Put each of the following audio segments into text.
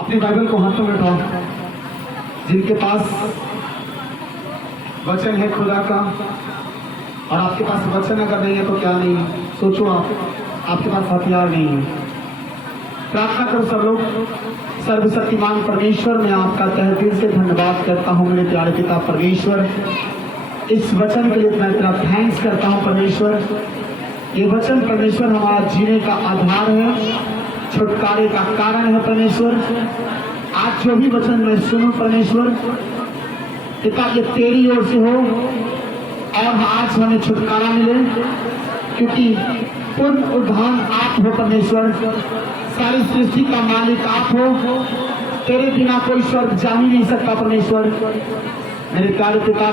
अपनी बाइबल को हाथों में उठाओ। जिनके पास वचन है खुदा का, और आपके पास वचन अगर नहीं है तो क्या नहीं है? सोचो आपके पास हथियार नहीं है। प्रार्थना करो सब लोग। सर्वशक्तिमान परमेश्वर, मैं आपका तहे दिल से धन्यवाद करता हूँ मेरे प्यारे पिता परमेश्वर। इस वचन के लिए मैं तेरा थैंक्स करता हूँ परमेश्वर। ये वचन परमेश्वर हमारा जीने का आधार है, छुटकारे का कारण है परमेश्वर। आज जो भी वचन मैं सुनूं परमेश्वर पिता, ये तेरी ओर से हो और आज हमें छुटकारा मिले, क्योंकि पूर्ण उद्धार आप हो परमेश्वर। सारी सृष्टि का मालिक आप हो, तेरे बिना कोई स्वर्ग जा ही नहीं सकता परमेश्वर। मेरे प्यारे पिता,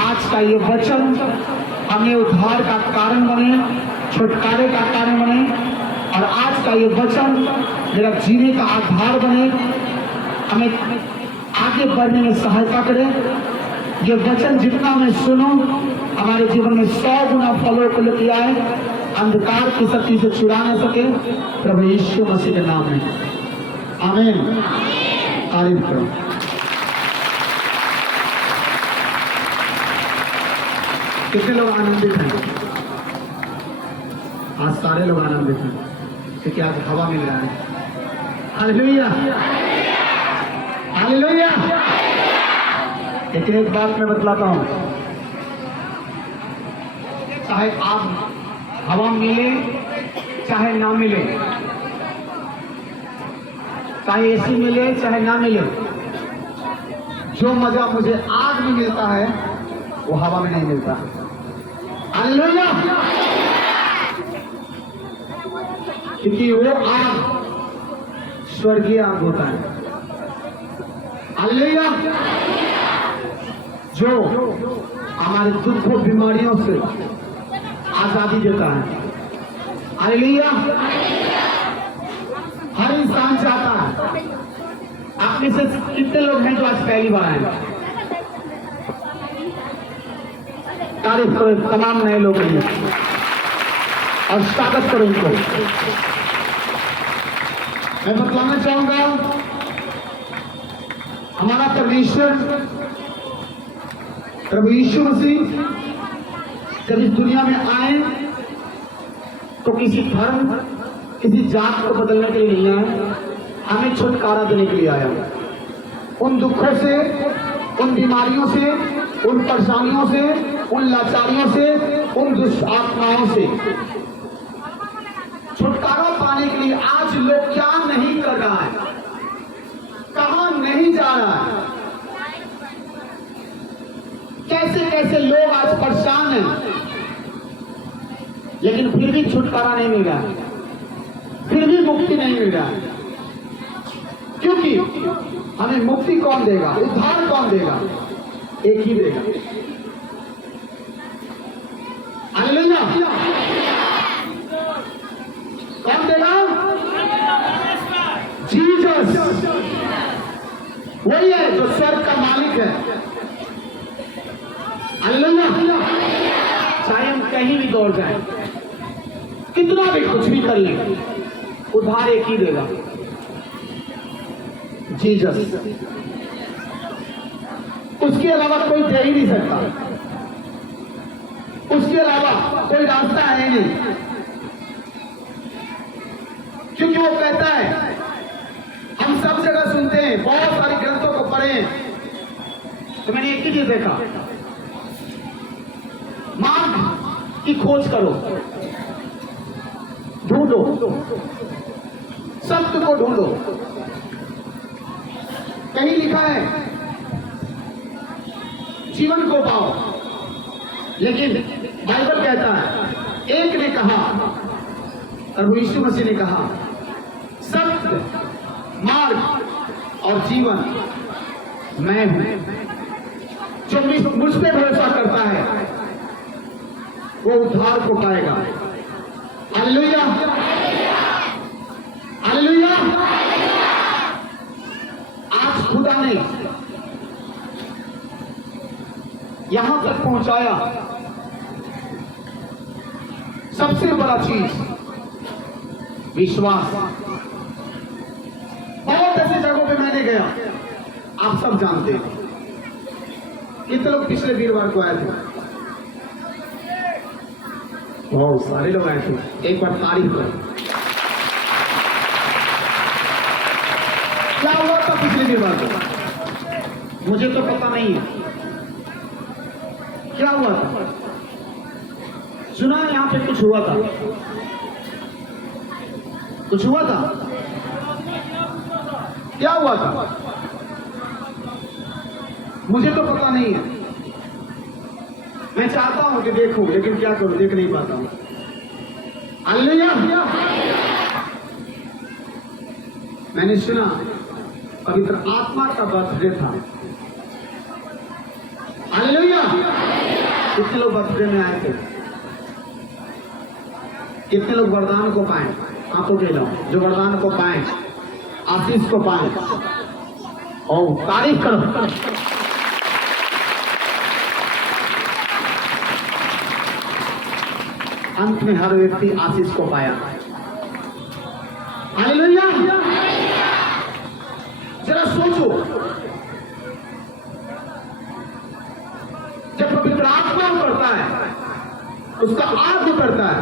आज का ये वचन हमें उद्धार का कारण बने, छुटकारे का कारण बने, और आज का ये वचन मेरा जीने का आधार बने, हमें आगे बढ़ने में सहायता करे। ये वचन जितना मैं सुनूं हमारे जीवन में 100 गुना फलों को लेके आए, अंधकार की शक्ति से छुड़ा न सके, प्रभु यीशु मसीह के नाम में आमीन। तारीफ करो। कितने लोग आनंदित हैं? आज सारे लोग आनंदित हैं क्योंकि आज हवा मिल रहा है। Hallelujah, hallelujah. एक बात मैं बतलाता हूं, चाहे आप हवा मिले चाहे ना मिले, चाहे एसी मिले चाहे ना मिले, जो मजा मुझे आग में मिलता है वो हवा में नहीं मिलता। हालेलुया। क्योंकि वो आग स्वर्गीय आग होता है। हालेलुया। जो हमारे दुखों बीमारियों से आजादी देता है। हालेलुया। हर इंसान चाहता है। आप में से कितने लोग हैं जो आज पहली बार आए? तारीफ करो तमाम नए लोग हैं और स्वागत करो इनको। मैं बतलाना चाहूंगा, हमारा परमेश्वर प्रभु यीशु मसीह जब इस दुनिया में आए तो किसी धर्म किसी जात को बदलने के लिए नहीं आया, हमें छुटकारा देने के लिए आया। उन दुखों से, उन बीमारियों से, उन परेशानियों से, उन लाचारियों से, उन दुष्ट आत्माओं से छुटकारा पाने के लिए आज लोग क्या नहीं कर रहा है, कहां नहीं जा रहा है, कैसे कैसे लोग आज परेशान हैं, लेकिन फिर भी छुटकारा नहीं मिल रहा, फिर भी मुक्ति नहीं मिल रहा। क्योंकि हमें मुक्ति कौन देगा, उद्धार कौन देगा? एक ही देगा। हालेलुया। कौन देगा? जीसस। वही है जो स्वर्ग का मालिक है। हालेलुया। चाहे हम कहीं भी दौड़ जाएं, कितना भी कुछ भी कर लें, उद्धार एक ही देगा, जीसस। उसके अलावा कोई दे ही नहीं सकता, उसके अलावा कोई रास्ता है नहीं। क्योंकि वो कहता है, हम सब जगह सुनते हैं, बहुत सारे ग्रंथों को पढ़े, तो मैंने एक ही चीज देखा, मार्ग की खोज करो, ढूंढो, सत्य को ढूंढो। कहीं लिखा है जीवन को पाओ, लेकिन बाइबल कहता है, एक ने कहा, और यीशु मसीह ने कहा, सत्य, मार्ग और जीवन मैं हूं। जो मुझ पे भरोसा करता है वो उद्धार को पाएगा। Hallelujah, hallelujah. आज खुदा ने यहां तक पहुंचाया, सबसे बड़ा चीज विश्वास। बहुत ऐसे जगहों पे मैंने गया, आप सब जानते हैं। कितने लोग पिछले वीरवार को आए थे? बहुत सारे लोग आए थे। एक बार तारीफ करो। क्या हुआ था पिछले वीरवार को? मुझे तो पता नहीं है क्या हुआ था। सुना यहां पे कुछ हुआ था? कुछ हुआ था? क्या हुआ था? मुझे तो पता नहीं है। मैं चाहता हूं कि देखूं, लेकिन क्या करूं, देख नहीं पाता हूं। हालेलुया। मैंने सुना पवित्र आत्मा का बर्थडे था। हालेलुया। कितने लोग बर्थडे में आए थे? कितने लोग वरदान को पाए? हाथों के लो जो वरदान को पाए, आशीष को पाए। ओ तारीफ करो। अंत में हर व्यक्ति आशीष को पाया। हालेलुया। जरा सोचो, जब पवित्र आत्मा करता है, उसका आग उतरता है,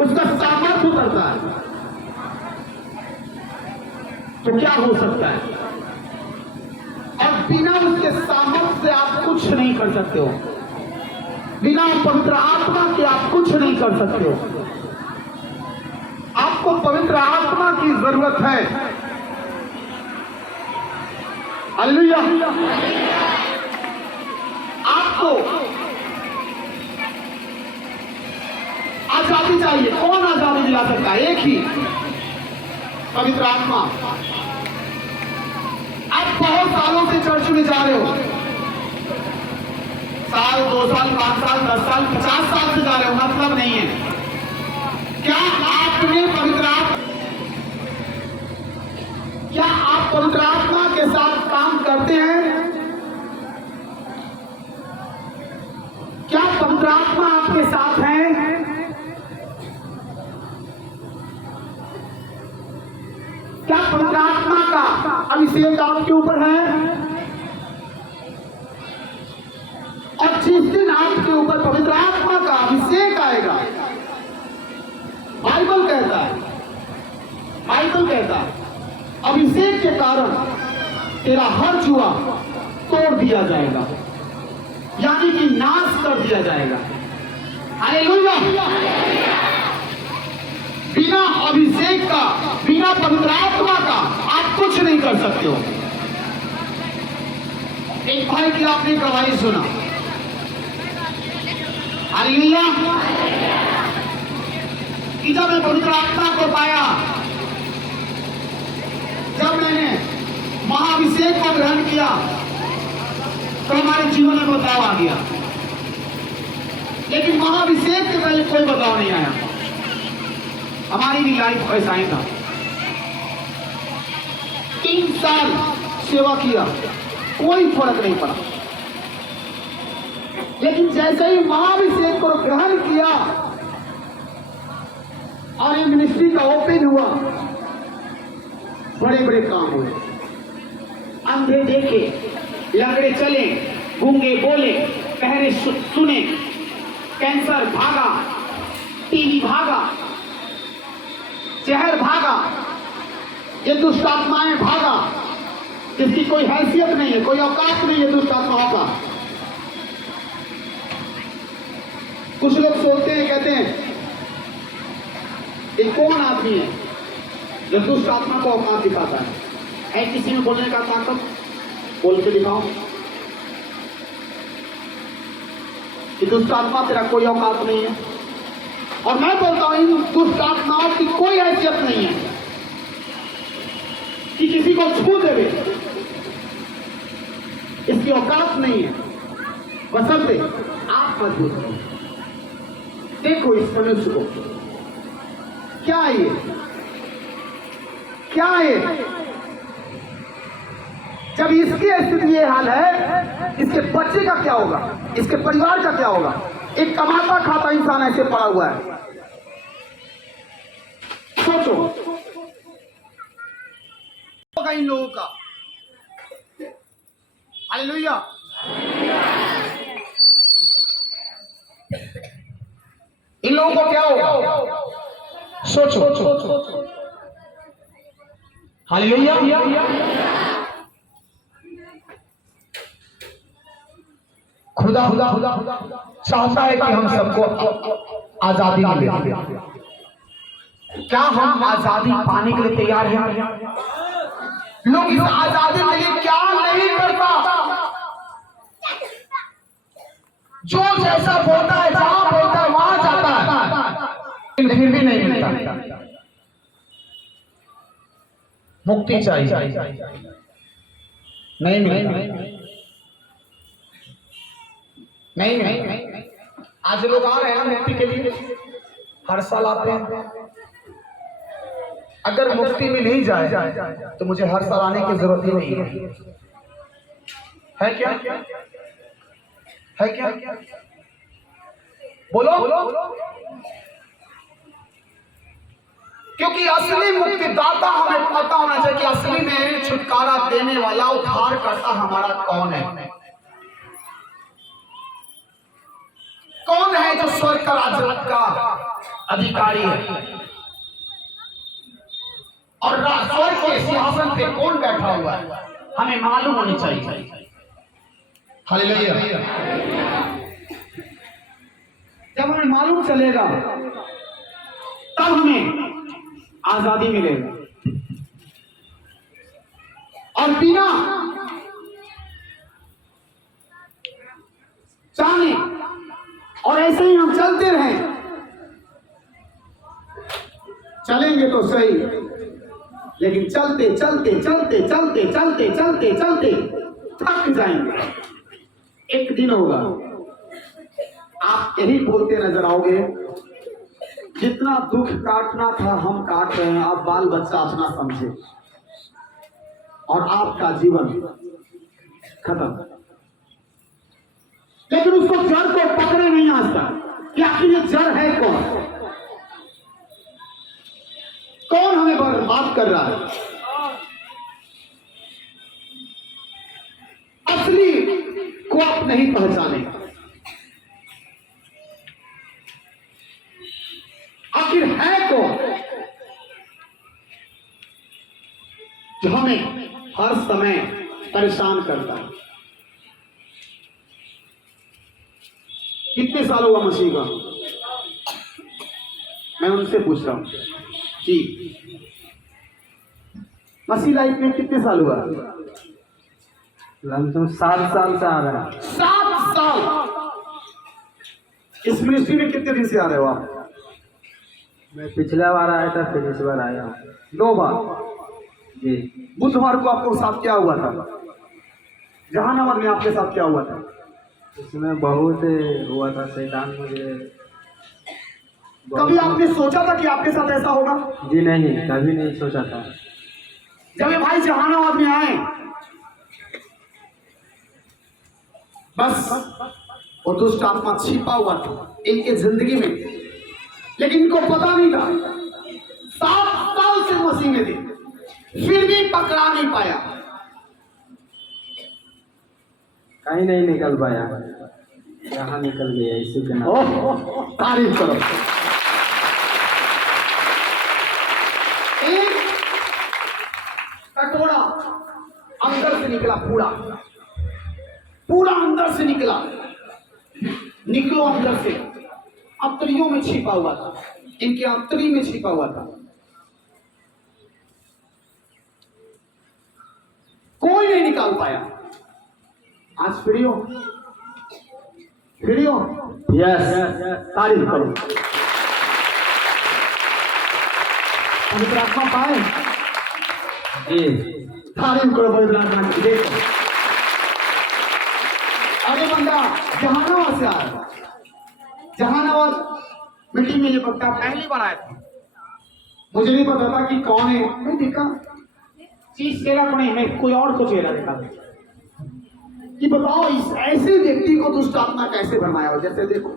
उसका सामर्थ्य उतरता है, तो क्या हो सकता है? और बिना उसके सामर्थ्य से आप कुछ नहीं कर सकते हो। बिना पवित्र आत्मा के आप कुछ नहीं कर सकते हो। आपको पवित्र आत्मा की जरूरत है। हालेलुया। आपको आजादी चाहिए। कौन आजादी दिला सकता है? एक ही, पवित्र आत्मा। आप बहुत सालों से चर्च में जा रहे हो, साल, 2 साल, 5 साल, 10 साल, 50 साल से जा रहे हो, मतलब नहीं है। क्या आपने क्या आप पवित्र आत्मा के साथ काम करते हैं? क्या पवित्र आत्मा आपके साथ है? क्या पवित्र आत्मा का अभिषेक आपके ऊपर है? और जिस दिन आपके ऊपर पवित्र आत्मा का अभिषेक आएगा, बाइबल कहता है अभिषेक के कारण तेरा हर जुआ तोड़ दिया जाएगा, यानी कि नाश कर दिया जाएगा। हालेलुया। बिना अभिषेक का, बिना पवित्र आत्मा का आप कुछ नहीं कर सकते हो। एक भाई की आपने गवाही सुना। हालेलुया। कि जब मैं पवित्र आत्मा को पाया, जब मैंने महाअभिषेक को ग्रहण किया, तो हमारे जीवन में बदलाव आ गया। लेकिन महाअभिषेक के पहले कोई बदलाव नहीं आया। हमारी भी लाइफ ऐसा ही था। 3 साल सेवा किया, कोई फर्क नहीं पड़ा। लेकिन जैसे ही महाअभिषेक को ग्रहण किया और ये मिनिस्ट्री का ओपन हुआ, बड़े बड़े काम हुए। अंधे देखे, लंगड़े चले, गूंगे बोले, बहरे सुने, कैंसर भागा, टीबी भागा, जहर भागा, ये दुष्ट आत्माएं भागा, जिसकी कोई हैसियत नहीं है, कोई औकात नहीं है दुष्ट आत्माओं का। कुछ लोग सोचते हैं, कहते हैं ये कौन आदमी है जो दुष्ट आत्मा को औकात दिखाता है किसी में बोलने का ताकत? बोल के दिखाओ कि दुष्ट आत्मा तेरा कोई औकात नहीं है। और मैं बोलता हूं इन दुष्ट आत्माओं की कोई हैसियत नहीं है कि किसी को छू देवे, इसकी औकात नहीं है। बसंते आप मजबूत हो। देखो इस मनुष्य को, क्या है ये? क्या है? जब इसकी स्थिति ये हाल है, इसके बच्चे का क्या होगा? इसके परिवार का क्या होगा? एक कमाता खाता इंसान ऐसे पड़ा हुआ है। सोचो, होगा इन लोगों का। हालेलुया। इन लोगों को क्या होगा? सोचो। हालेलुया। खुदा चाहता है कि हम सबको आजादी मिले। क्या हम आजादी पाने के लिए तैयार हैं? लोग इस आजादी के लिए क्या नहीं करता। जो जैसा बोलता है, जहां बोलता है वहां जाता है, फिर भी नहीं मिलता। मुक्ति चाहिए, नहीं मिलता। नहीं। आज लोग आ रहे हैं मुक्ति के लिए, हर साल आते हैं। अगर मुक्ति मिल ही जाए तो मुझे हर साल आने की जरूरत ही नहीं है क्या? है क्या? बोलो। क्योंकि असली मुक्तिदाता हमें पता होना चाहिए कि असली में छुटकारा देने वाला, उद्धार करता हमारा कौन है। कौन है जो स्वर्ग का राज्य का अधिकारी है और स्वर्ग के सिंहासन पे कौन बैठा हुआ है, हमें मालूम होनी चाहिए। हालेलुया। जब हमें मालूम चलेगा तब हमें आजादी मिलेगा। और बिना जाने और ऐसे ही हम चलते रहें, चलेंगे तो सही, लेकिन चलते थक जाएंगे। एक दिन होगा आप यही बोलते नजर आओगे, जितना दुख काटना था हम काट रहे हैं, अब बाल बच्चा अपना समझे और आपका जीवन खत्म। लेकिन उसको जड़ को पकड़े नहीं आज तक कि आखिर ये जड़ है कौन हमें बर्बाद कर रहा है। असली को आप नहीं पहचाने, आखिर है कौन जो हमें हर समय परेशान करता है। कितने साल हुआ मसीह का? मैं उनसे पूछ रहा हूं कि मसीह लाइफ में कितने साल हुआ? लमसम 7 साल से आ रहा है। 7 साल। इस मिनिस्ट्री में कितने दिन से आ रहे हो आप? मैं पिछला बार आया था, फिर इस बार आया। 2 बार जी। बुधवार को आपके साथ क्या हुआ था? जहानाबाद में आपके साथ क्या हुआ था? उसमें बहुत हुआ था, शैतान मुझे। कभी आपने सोचा था कि आपके साथ ऐसा होगा? जी नहीं, कभी नहीं सोचा था। जब ये भाई जहानाबाद में आए, बस वो दुष्ट आत्मा छिपा हुआ था इनके जिंदगी में, लेकिन इनको पता नहीं था। 7 साल से मसीह में थे, फिर भी पकड़ा नहीं पाया। कहीं नहीं निकल पाया, यहाँ निकल गया इसी के नाम। तारीफ करो। एक कटोरा अंदर से निकला, पूरा अंदर से निकलो अंदर से, अंतरियों में छिपा हुआ था, इनके अंतरी में छिपा हुआ था। कोई नहीं निकाल पाया। आज फ्री हो? यस। तारीफ करो। पवित्र आत्मा पाए? जी। तारीफ करो पवित्र आत्मा की। देखो अरे बंदा जहानाबाद से आया, जहानाबाद मीटिंग में ये बच्चा पहली बार आया था। मुझे नहीं पता था कि कौन है। मैं देखा चीज चेहरा को नहीं, मैं कोई और को चेहरा देखा कि बताओ इस ऐसे व्यक्ति को दुष्ट आत्मा कैसे भरमाया हो। जैसे देखो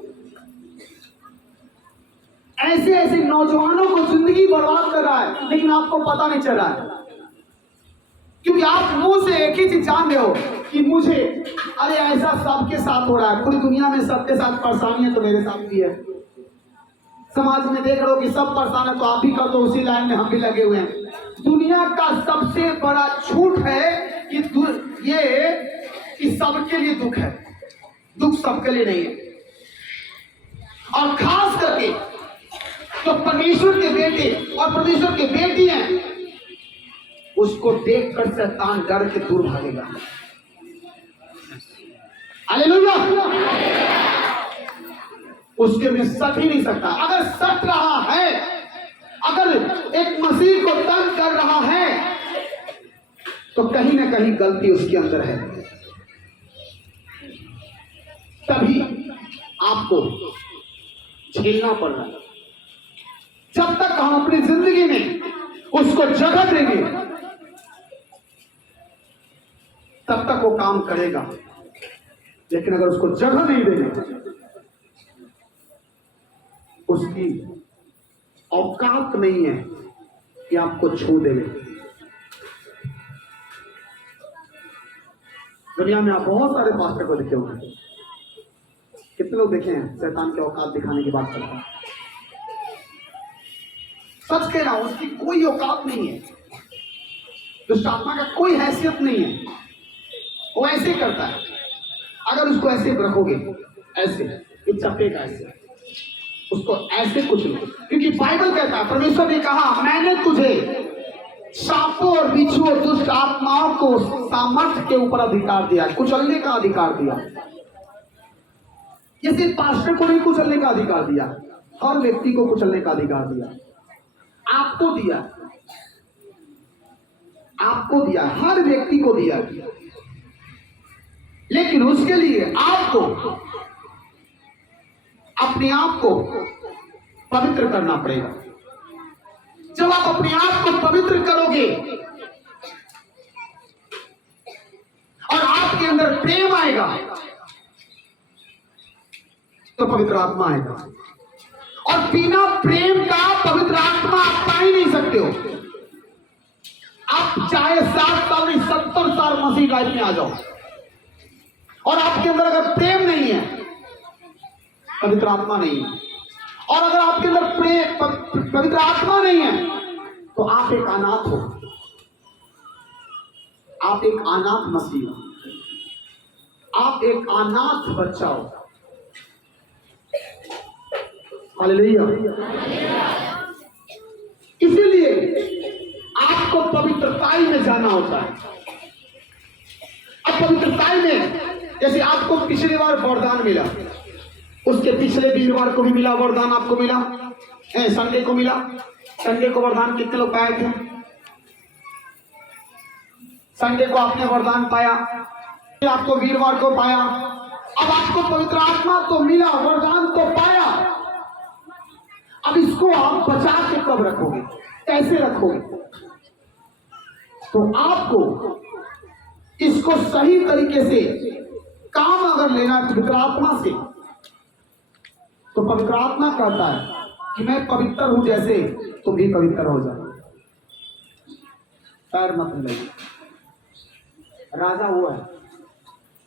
ऐसे नौजवानों को जिंदगी बर्बाद कर रहा है, लेकिन आपको पता नहीं चल रहा है। क्योंकि आप मुंह से एक ही चीज जान रहे हो कि मुझे, अरे ऐसा सबके साथ हो रहा है, पूरी दुनिया में सबके साथ परेशानी है तो मेरे साथ भी है। समाज में देख रहे हो कि सब परेशान है तो आप भी कर दो, उसी लाइन में हम भी लगे हुए हैं। दुनिया का सबसे बड़ा झूठ है कि ये कि सबके लिए दुख है। दुख सबके लिए नहीं है। और खास करके तो परमेश्वर के बेटे और परमेश्वर के बेटी हैं, उसको देखकर शैतान डर के दूर भागेगा। हालेलुया। उसके में सट ही नहीं सकता। अगर सट रहा है, अगर एक मसीह को तंग कर रहा है, तो कहीं ना कहीं गलती उसके अंदर है। तभी आपको झेलना पड़ रहा है। जब तक हम अपनी जिंदगी में उसको जगह देंगे, तब तक वो काम करेगा। लेकिन अगर उसको जगह नहीं देंगे, उसकी औकात नहीं है कि आपको छू देवे। दुनिया में आप बहुत सारे पास्टर को देखे होंगे, कितने लोग देखे हैं शैतान की औकात दिखाने की बात करता है। सच कह रहा हूं, उसकी कोई औकात नहीं है, दुष्ट आत्मा का कोई हैसियत नहीं है। वो ऐसे करता है। अगर उसको ऐसे रखोगे, ऐसे चपेगा, ऐसे उसको ऐसे कुछ लो, क्योंकि बाइबल कहता है, परमेश्वर ने कहा, मैंने तुझे सांपों और बिच्छुओं दुष्ट आत्माओं को सामर्थ्य के ऊपर अधिकार दिया, कुचलने का अधिकार दिया। ये सिर्फ पास्टर को नहीं कुचलने का अधिकार दिया, हर व्यक्ति को कुचलने का अधिकार दिया। आपको दिया, आपको दिया, हर व्यक्ति को दिया। लेकिन उसके लिए आपको अपने आप को पवित्र करना पड़ेगा। जब आप अपने आप को पवित्र करोगे और आपके अंदर प्रेम आएगा, तो पवित्र आत्मा आएगा। और बिना प्रेम का पवित्र आत्मा आप पा ही नहीं सकते हो। आप चाहे 60 साल नहीं 70 साल मसीह लाइफ में आ जाओ, और आपके अंदर अगर प्रेम नहीं है, पवित्र आत्मा नहीं है, और अगर आपके अंदर प्रेम पवित्र आत्मा नहीं है, तो आप एक अनाथ हो। आप एक अनाथ मसीह हो, आप एक अनाथ बच्चा हो। हालेलुया। इसीलिए आपको पवित्रताई में जाना होता है। अब पवित्रताई में, जैसे आपको पिछली बार वरदान मिला, उसके पिछले वीरवार को भी मिला वरदान, आपको मिला, संडे को मिला। संडे को वरदान कितने लोग पाए थे? संडे को आपने वरदान पाया, फिर आपको वीरवार को पाया। अब आपको पवित्र आत्मा तो मिला, वरदान तो पाया। अब इसको आप बचा के कब रखोगे, कैसे रखोगे? तो आपको इसको सही तरीके से काम अगर लेना है पवित्र आत्मा से, तो पवित्र आत्मा कहता है कि मैं पवित्र हूं, जैसे तुम भी पवित्र हो जाओ। पैर मत मिलाइए। राजा वो है,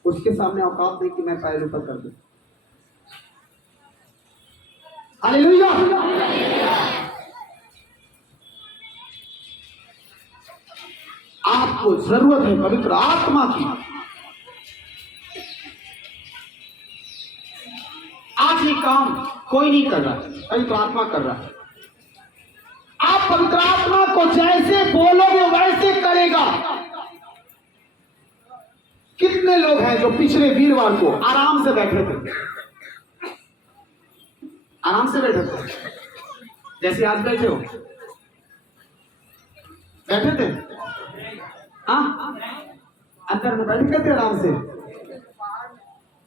उसके सामने औकात नहीं कि मैं पैर ऊपर कर दूं। हालेलुया। आपको जरूरत है पवित्र आत्मा की। आज ये काम कोई नहीं कर रहा, पवित्र आत्मा कर रहा है। आप पवित्र आत्मा को जैसे बोलोगे वैसे करेगा। कितने लोग हैं जो पिछले वीरवार को आराम से बैठे थे, आराम से बैठे थे, जैसे आज बैठे हो, बैठे थे? हाँ, अंदर में बैठे थे आराम से।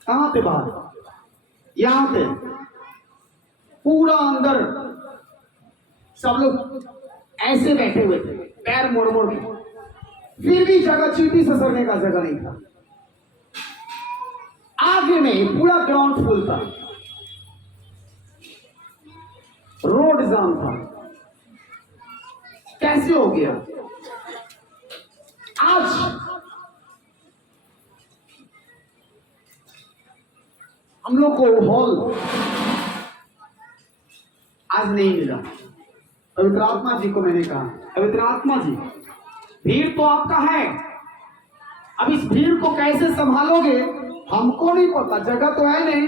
कहां थे? बाहर, यहां थे, पूरा अंदर सब लोग ऐसे बैठे हुए थे, पैर मोड़ मोड़ के। फिर भी जगह, चींटी से सरने का जगह नहीं था। आगे में पूरा ग्राउंड फुल था, रोड जाम था। कैसे हो गया? आज हम लोग को हॉल आज नहीं मिला। पवित्र आत्मा जी को मैंने कहा, पवित्र आत्मा जी, भीड़ तो आपका है, अब इस भीड़ को कैसे संभालोगे हमको नहीं पता, जगह तो है नहीं,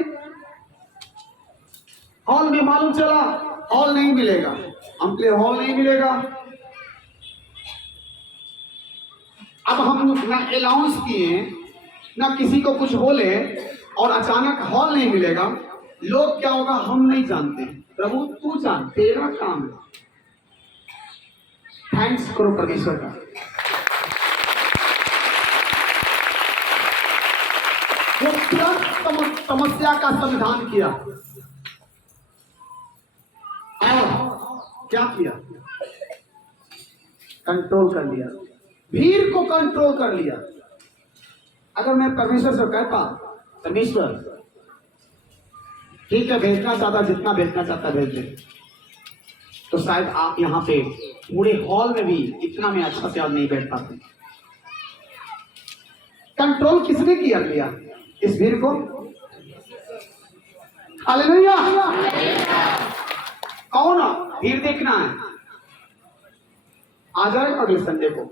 हॉल में मालूम चला हॉल नहीं मिलेगा, हमके लिए हॉल नहीं मिलेगा। अब हम ना अलाउंस किए ना किसी को कुछ बोले और अचानक हॉल नहीं मिलेगा, लोग क्या होगा हम नहीं जानते, प्रभु तू जान, तेरा काम है। थैंक्स करो परमेश्वर का। वो तुरंत समस्या का समाधान किया और क्या किया, कंट्रोल कर लिया, भीड़ को कंट्रोल कर लिया। अगर मैं परमेश्वर से कहता, परमेश्वर ठीक है भेजना चाहता, जितना भेजना चाहता भेज दे, तो शायद आप यहाँ पे पूरे हॉल में भी इतना में अच्छा से आप नहीं बैठ पाते। कंट्रोल किसने किया लिया इस भीड़ को? हालेलुया। कौन? भीड़ देखना है, आ जाएगा अगले संडे को।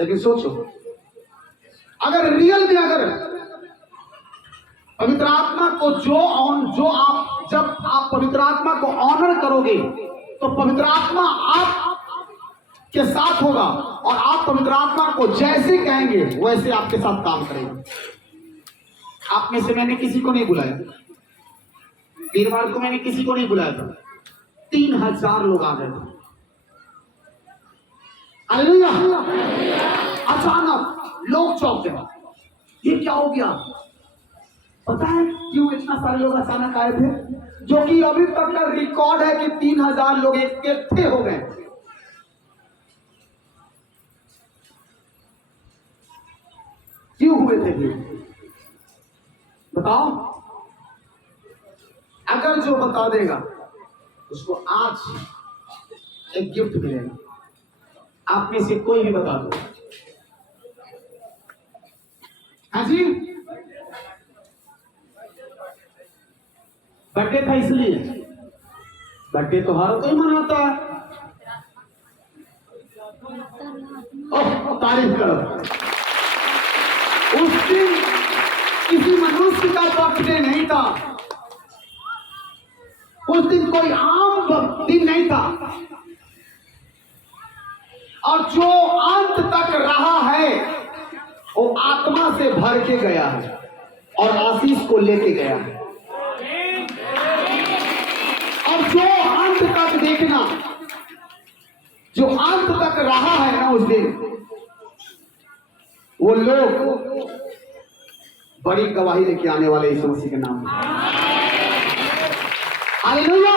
लेकिन सोचो, अगर रियल में अगर पवित्र आत्मा को जब आप पवित्र आत्मा को ऑनर करोगे तो पवित्र आत्मा आप के साथ होगा और आप पवित्र आत्मा को जैसे कहेंगे वैसे आपके साथ काम करेगा। आप में से मैंने किसी को नहीं बुलाया, वीरवार को मैंने किसी को नहीं बुलाया था, 3000 लोग आ गए थे। हालेलुया। अचानक लोग चौंक गए, ये क्या हो गया? पता है क्यों इतना सारे लोग अचानक आए थे? जो कि अभी तक का रिकॉर्ड है कि 3000 लोग इकट्ठे हो गए। क्यों हुए थे भीड़? बताओ। अगर जो बता देगा उसको आज एक गिफ्ट मिलेगा। आप में से कोई भी बता दो। हाँ जी, बर्थडे था इसलिए, बर्थडे तो हर कोई मनाता है। ओह तारीफ करो। उस दिन किसी मनुष्य का बर्थडे नहीं था, उस दिन कोई आम दिन नहीं था, और जो अंत तक रहा है वो आत्मा से भर के गया है और आशीष को लेके गया है। और जो अंत तक देखना, जो अंत तक रहा है ना उस दिन, वो लोग बड़ी गवाही लेके आने वाले यीशु मसीह के नाम में। हालेलुया।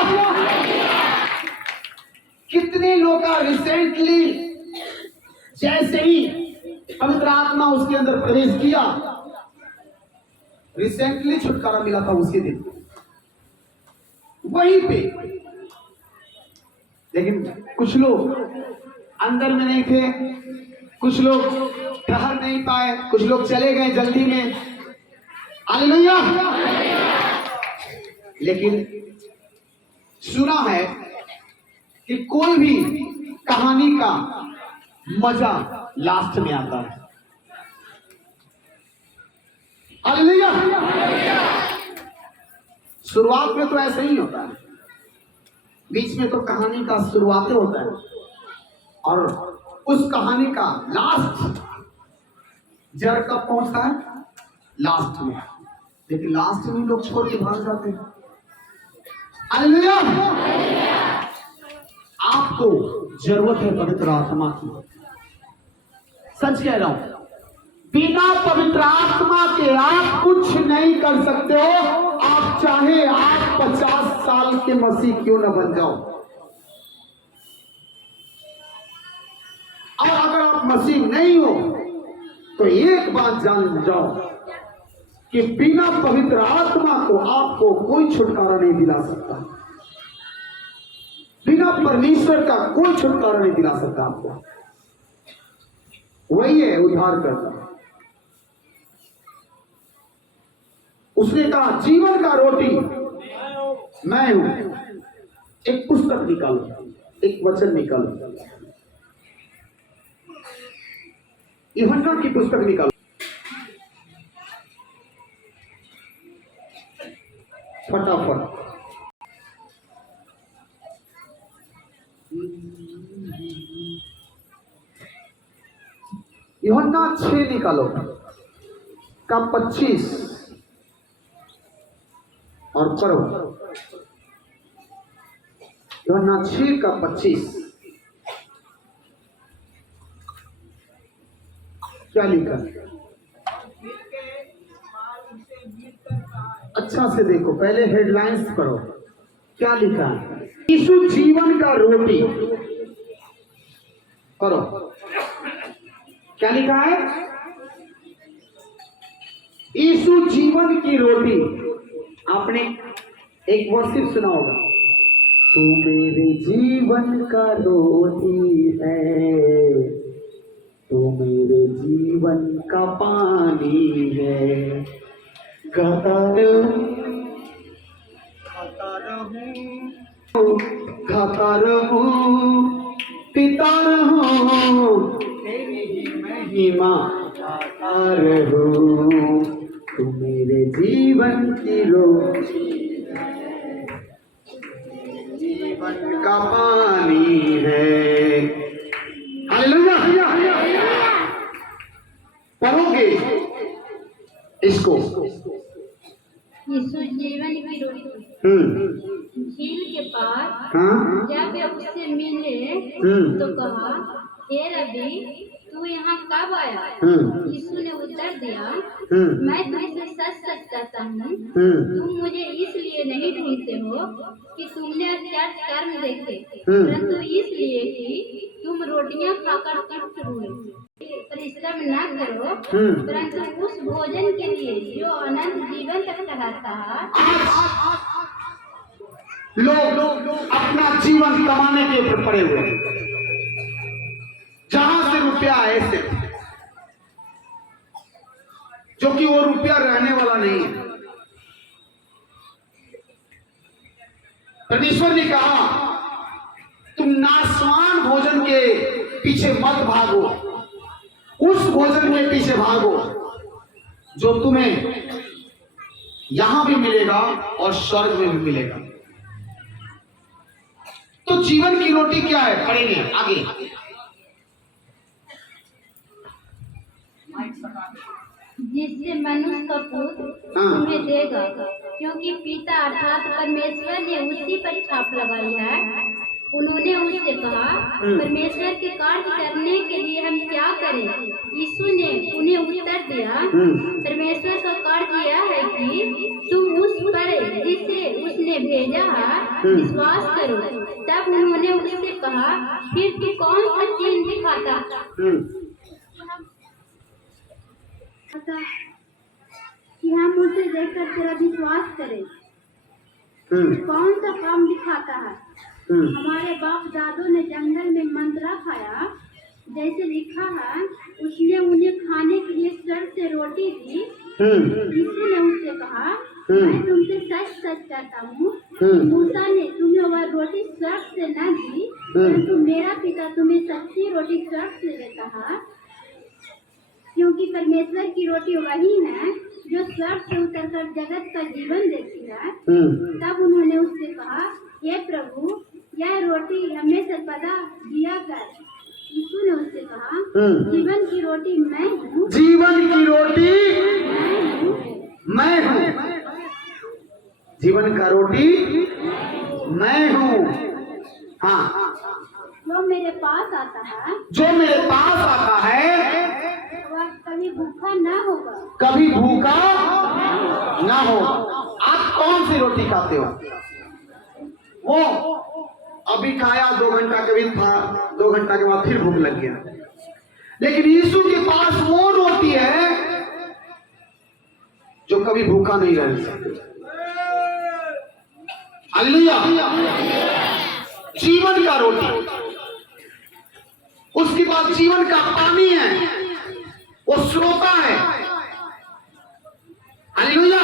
कितने लोग का रिसेंटली जैसे ही पवित्र आत्मा उसके अंदर प्रवेश किया, रिसेंटली छुटकारा मिला था उसी दिन वहीं पे। लेकिन कुछ लोग अंदर में नहीं थे, कुछ लोग ठहर नहीं पाए, कुछ लोग चले गए जल्दी में। हालेलुया। लेकिन सुना है कि कोई भी कहानी का मजा लास्ट में आता है। हालेलुया। शुरुआत में तो ऐसे ही होता है, बीच में तो कहानी का शुरुआत होता है और उस कहानी का लास्ट जड़ कब पहुंचता है? लास्ट में। लेकिन लास्ट में लोग छोड़ के भाग जाते हैं। हालेलुया। आपको जरूरत है पवित्र आत्मा की। सच कह रहा हूं, बिना पवित्र आत्मा के आप कुछ नहीं कर सकते हो। आप चाहे आप 50 साल के मसीह क्यों न बन जाओ, और अगर आप मसीह नहीं हो तो एक बात जान जाओ कि बिना पवित्र आत्मा को आपको कोई छुटकारा नहीं दिला सकता। बिना परमेश्वर का कोई छुटकारा नहीं दिला सकता आपको। वही है उद्धार करता। उसने कहा जीवन का रोटी मैं हूं। एक पुस्तक निकालो, एक वचन निकालो, यूहन्ना की पुस्तक निकालो, फटाफट। यूहन्ना 6 निकालो का 25 और पढ़ो। यूहन्ना 6 का 25 क्या लिखा? अच्छा से देखो, पहले हेडलाइंस पढ़ो। क्या लिखा है? यीशु जीवन का रोटी। पढ़ो, क्या लिखा है? यीशु जीवन की रोटी। आपने एक वर्षिप सुना होगा, तू मेरे जीवन का रोटी है, तू मेरे जीवन का पानी है, गाता रहूं, पिता रहूं, तेरी ही महिमा गाता रहूं, तू मेरे जीवन की रोटी है, जीवन का पानी है। हालेलुया। पढ़ोगे इसको? यीशु जीवन की रोटी। झील के पास हाँ, जब वे उससे मिले तो कहा, हे रबी, तू यहाँ कब आया? यीशु ने उत्तर दिया, मैं तुमसे सच सच कहता हूँ, तुम मुझे इसलिए नहीं ढूंढते हो कि तुमने अत्याचार कर्म देखे, परंतु इसलिए कि तुम रोटियां खाकर तृप्त हुए। परिश्रम न करो, परंतु उस भोजन के लिए जो अनंत जीवन तक ठहरता है। लोग अपना जीवन कमाने के ऊपर पड़े हुए हैं, जहां से रुपया आए से, जो कि वो रुपया रहने वाला नहीं है। परमेश्वर ने कहा, तुम नाशवान भोजन के पीछे मत भागो, उस भोजन के पीछे भागो जो तुम्हें यहां भी मिलेगा और स्वर्ग में भी मिलेगा। तो जीवन की रोटी क्या है? पढ़ेंगे आगे। जिससे मनुष्य का पुत्र तुम्हें देगा, क्योंकि पिता अर्थात परमेश्वर ने उसी पर छाप लगाई है। उन्होंने उससे कहा, परमेश्वर के कार्य करने के लिए हम क्या करें? यीशु ने उन्हें उत्तर दिया, परमेश्वर का कार्य यह है कि तुम उस पर जिसे उसने भेजा है विश्वास करो। तब उन्होंने उससे कहा, फिर तू कौन सा चिन्ह दिखाता कि हम उसे देखकर तेरा विश्वास करें? कौन सा काम दिखाता है? हमारे बाप दादों ने जंगल में मंदरा खाया, जैसे लिखा है, उसने उन्हें खाने के लिए स्वर्ग से रोटी दी। यीशु ने उससे कहा, मैं तुमसे सच सच कहता हूँ, मूसा ने तुम्हें वह रोटी स्वर्ग से न दी, परंतु मेरा पिता तुम्हें सच्ची रोटी स्वर्ग से देता है। क्योंकि परमेश्वर की रोटी वही है जो स्वर्ग से उतरकर जगत का जीवन देती है। तब उन्होंने उससे कहा, हे प्रभु, यह रोटी हमें सर्वदा दिया कर। यीशु ने उससे कहा, जीवन की रोटी मैं हूँ, जीवन की रोटी मैं हूँ, जीवन का रोटी मैं हूँ। हाँ, जो मेरे पास आता है, जो मेरे पास आता है वह कभी भूखा न होगा, कभी भूखा ना हो। आप कौन सी रोटी खाते हो? वो अभी खाया, 2 घंटा कभी था, 2 घंटा के बाद फिर भूख लग गया। लेकिन यीशु के पास वो रोटी है जो कभी भूखा नहीं रह सकती। हालेलुया। जीवन का रोटी, उसके पास जीवन का पानी है, वो स्रोता है। हालेलुया।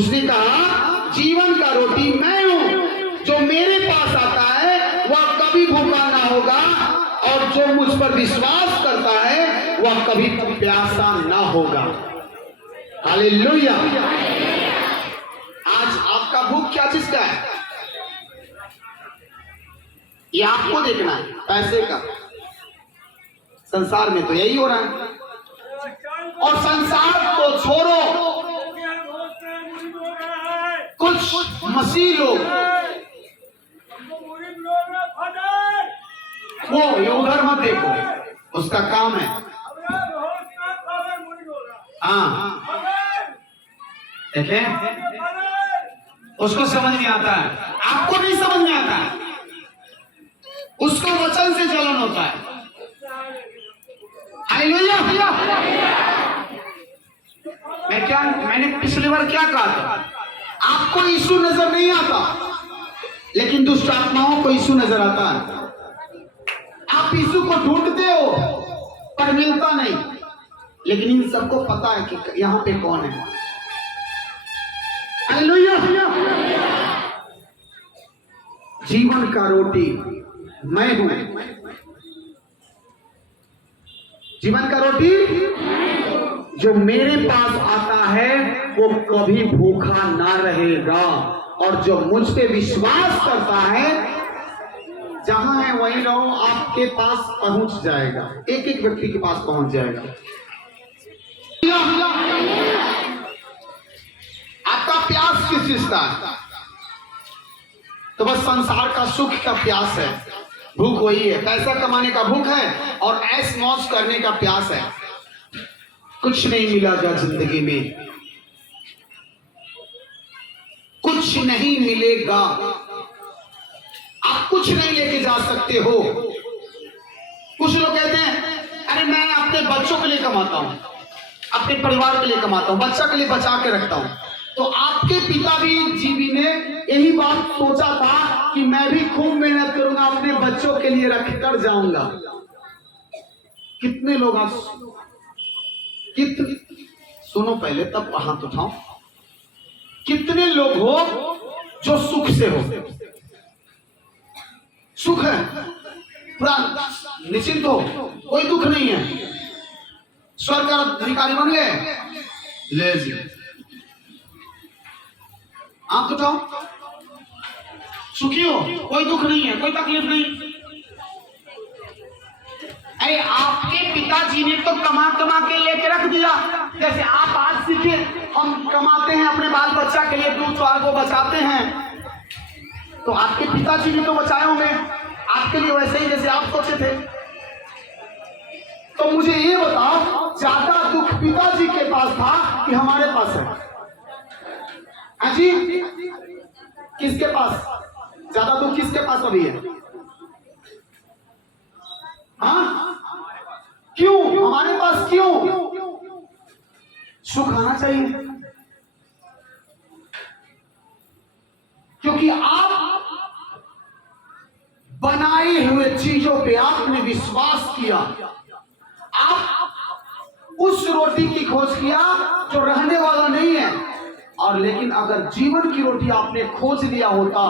उसने कहा जीवन का रोटी मैं हूं, जो मेरे पास आता है वह कभी भूखा ना होगा, और जो मुझ पर विश्वास करता है वह कभी प्यासा ना होगा। हालेलुया। आज आपका भूख क्या चीज का है? ये आपको देखना है, पैसे का। संसार में तो यही हो रहा है। और संसार को छोड़ो, कुछ मसीह लोग वो उधर मत देखो, उसका काम है। हाँ देखे, उसको समझ नहीं आता है, आपको नहीं समझ में आता है। उसको वचन से जलन होता है। हालेलुया। मैंने पिछली बार क्या कहा था? आपको यीशु नजर नहीं आता, लेकिन दुष्ट आत्माओं को यीशु नजर आता है। आप यीशु को ढूंढते हो पर मिलता नहीं, लेकिन इन सबको पता है कि यहां पे कौन है। हालेलुया। जीवन का रोटी मैं हूं। जीवन का रोटी जो मेरे पास आता है वो कभी भूखा ना रहेगा, और जो मुझ पे विश्वास करता है, जहां है वहीं रहो, आपके पास पहुंच जाएगा। एक एक व्यक्ति के पास पहुंच जाएगा। आपका प्यास किस चीज का है? तो बस संसार का सुख का प्यास है, भूख वही है। पैसा कमाने का भूख है और ऐश मौज करने का प्यास है। कुछ नहीं मिलेगा जिंदगी में, कुछ नहीं मिलेगा। आप कुछ नहीं लेके जा सकते हो। कुछ लोग कहते हैं अरे मैं अपने बच्चों के लिए कमाता हूं, अपने परिवार के लिए कमाता हूं, बच्चा के लिए बचा के रखता हूं। तो आपके पिता भी जीवी ने यही बात सोचा था कि मैं भी खूब मेहनत करूंगा, अपने बच्चों के लिए रख कर जाऊंगा। कितने लोग आज सुनो पहले तब हाथ उठाओ। कितने लोग हो जो सुख से हो? सुख है, पूरा निश्चिंत हो, कोई दुख नहीं है। स्वर्ग का अधिकारी बन गए, ले जी आप उठाओ। सुखी हो, कोई दुख नहीं है, कोई तकलीफ नहीं। अरे आपके पिताजी ने तो कमा कमा के लेके रख दिया। जैसे आप आज सीखे, हम कमाते हैं अपने बाल बच्चा के लिए, दूध चार को बचाते हैं, तो आपके पिताजी ने तो बचाए होंगे आपके लिए, वैसे ही जैसे आप सोचे थे। तो मुझे ये बताओ, ज्यादा दुख पिताजी के पास था कि हमारे पास है? हाँ जी, किसके पास ज्यादा दुख? किसके पास अभी है? हाँ क्यों? हमारे पास क्यों? सुख आना चाहिए, क्योंकि आप बनाए हुए चीजों पे आपने विश्वास किया। आप उस रोटी की खोज किया जो रहने वाला नहीं है। और लेकिन अगर जीवन की रोटी आपने खोज लिया होता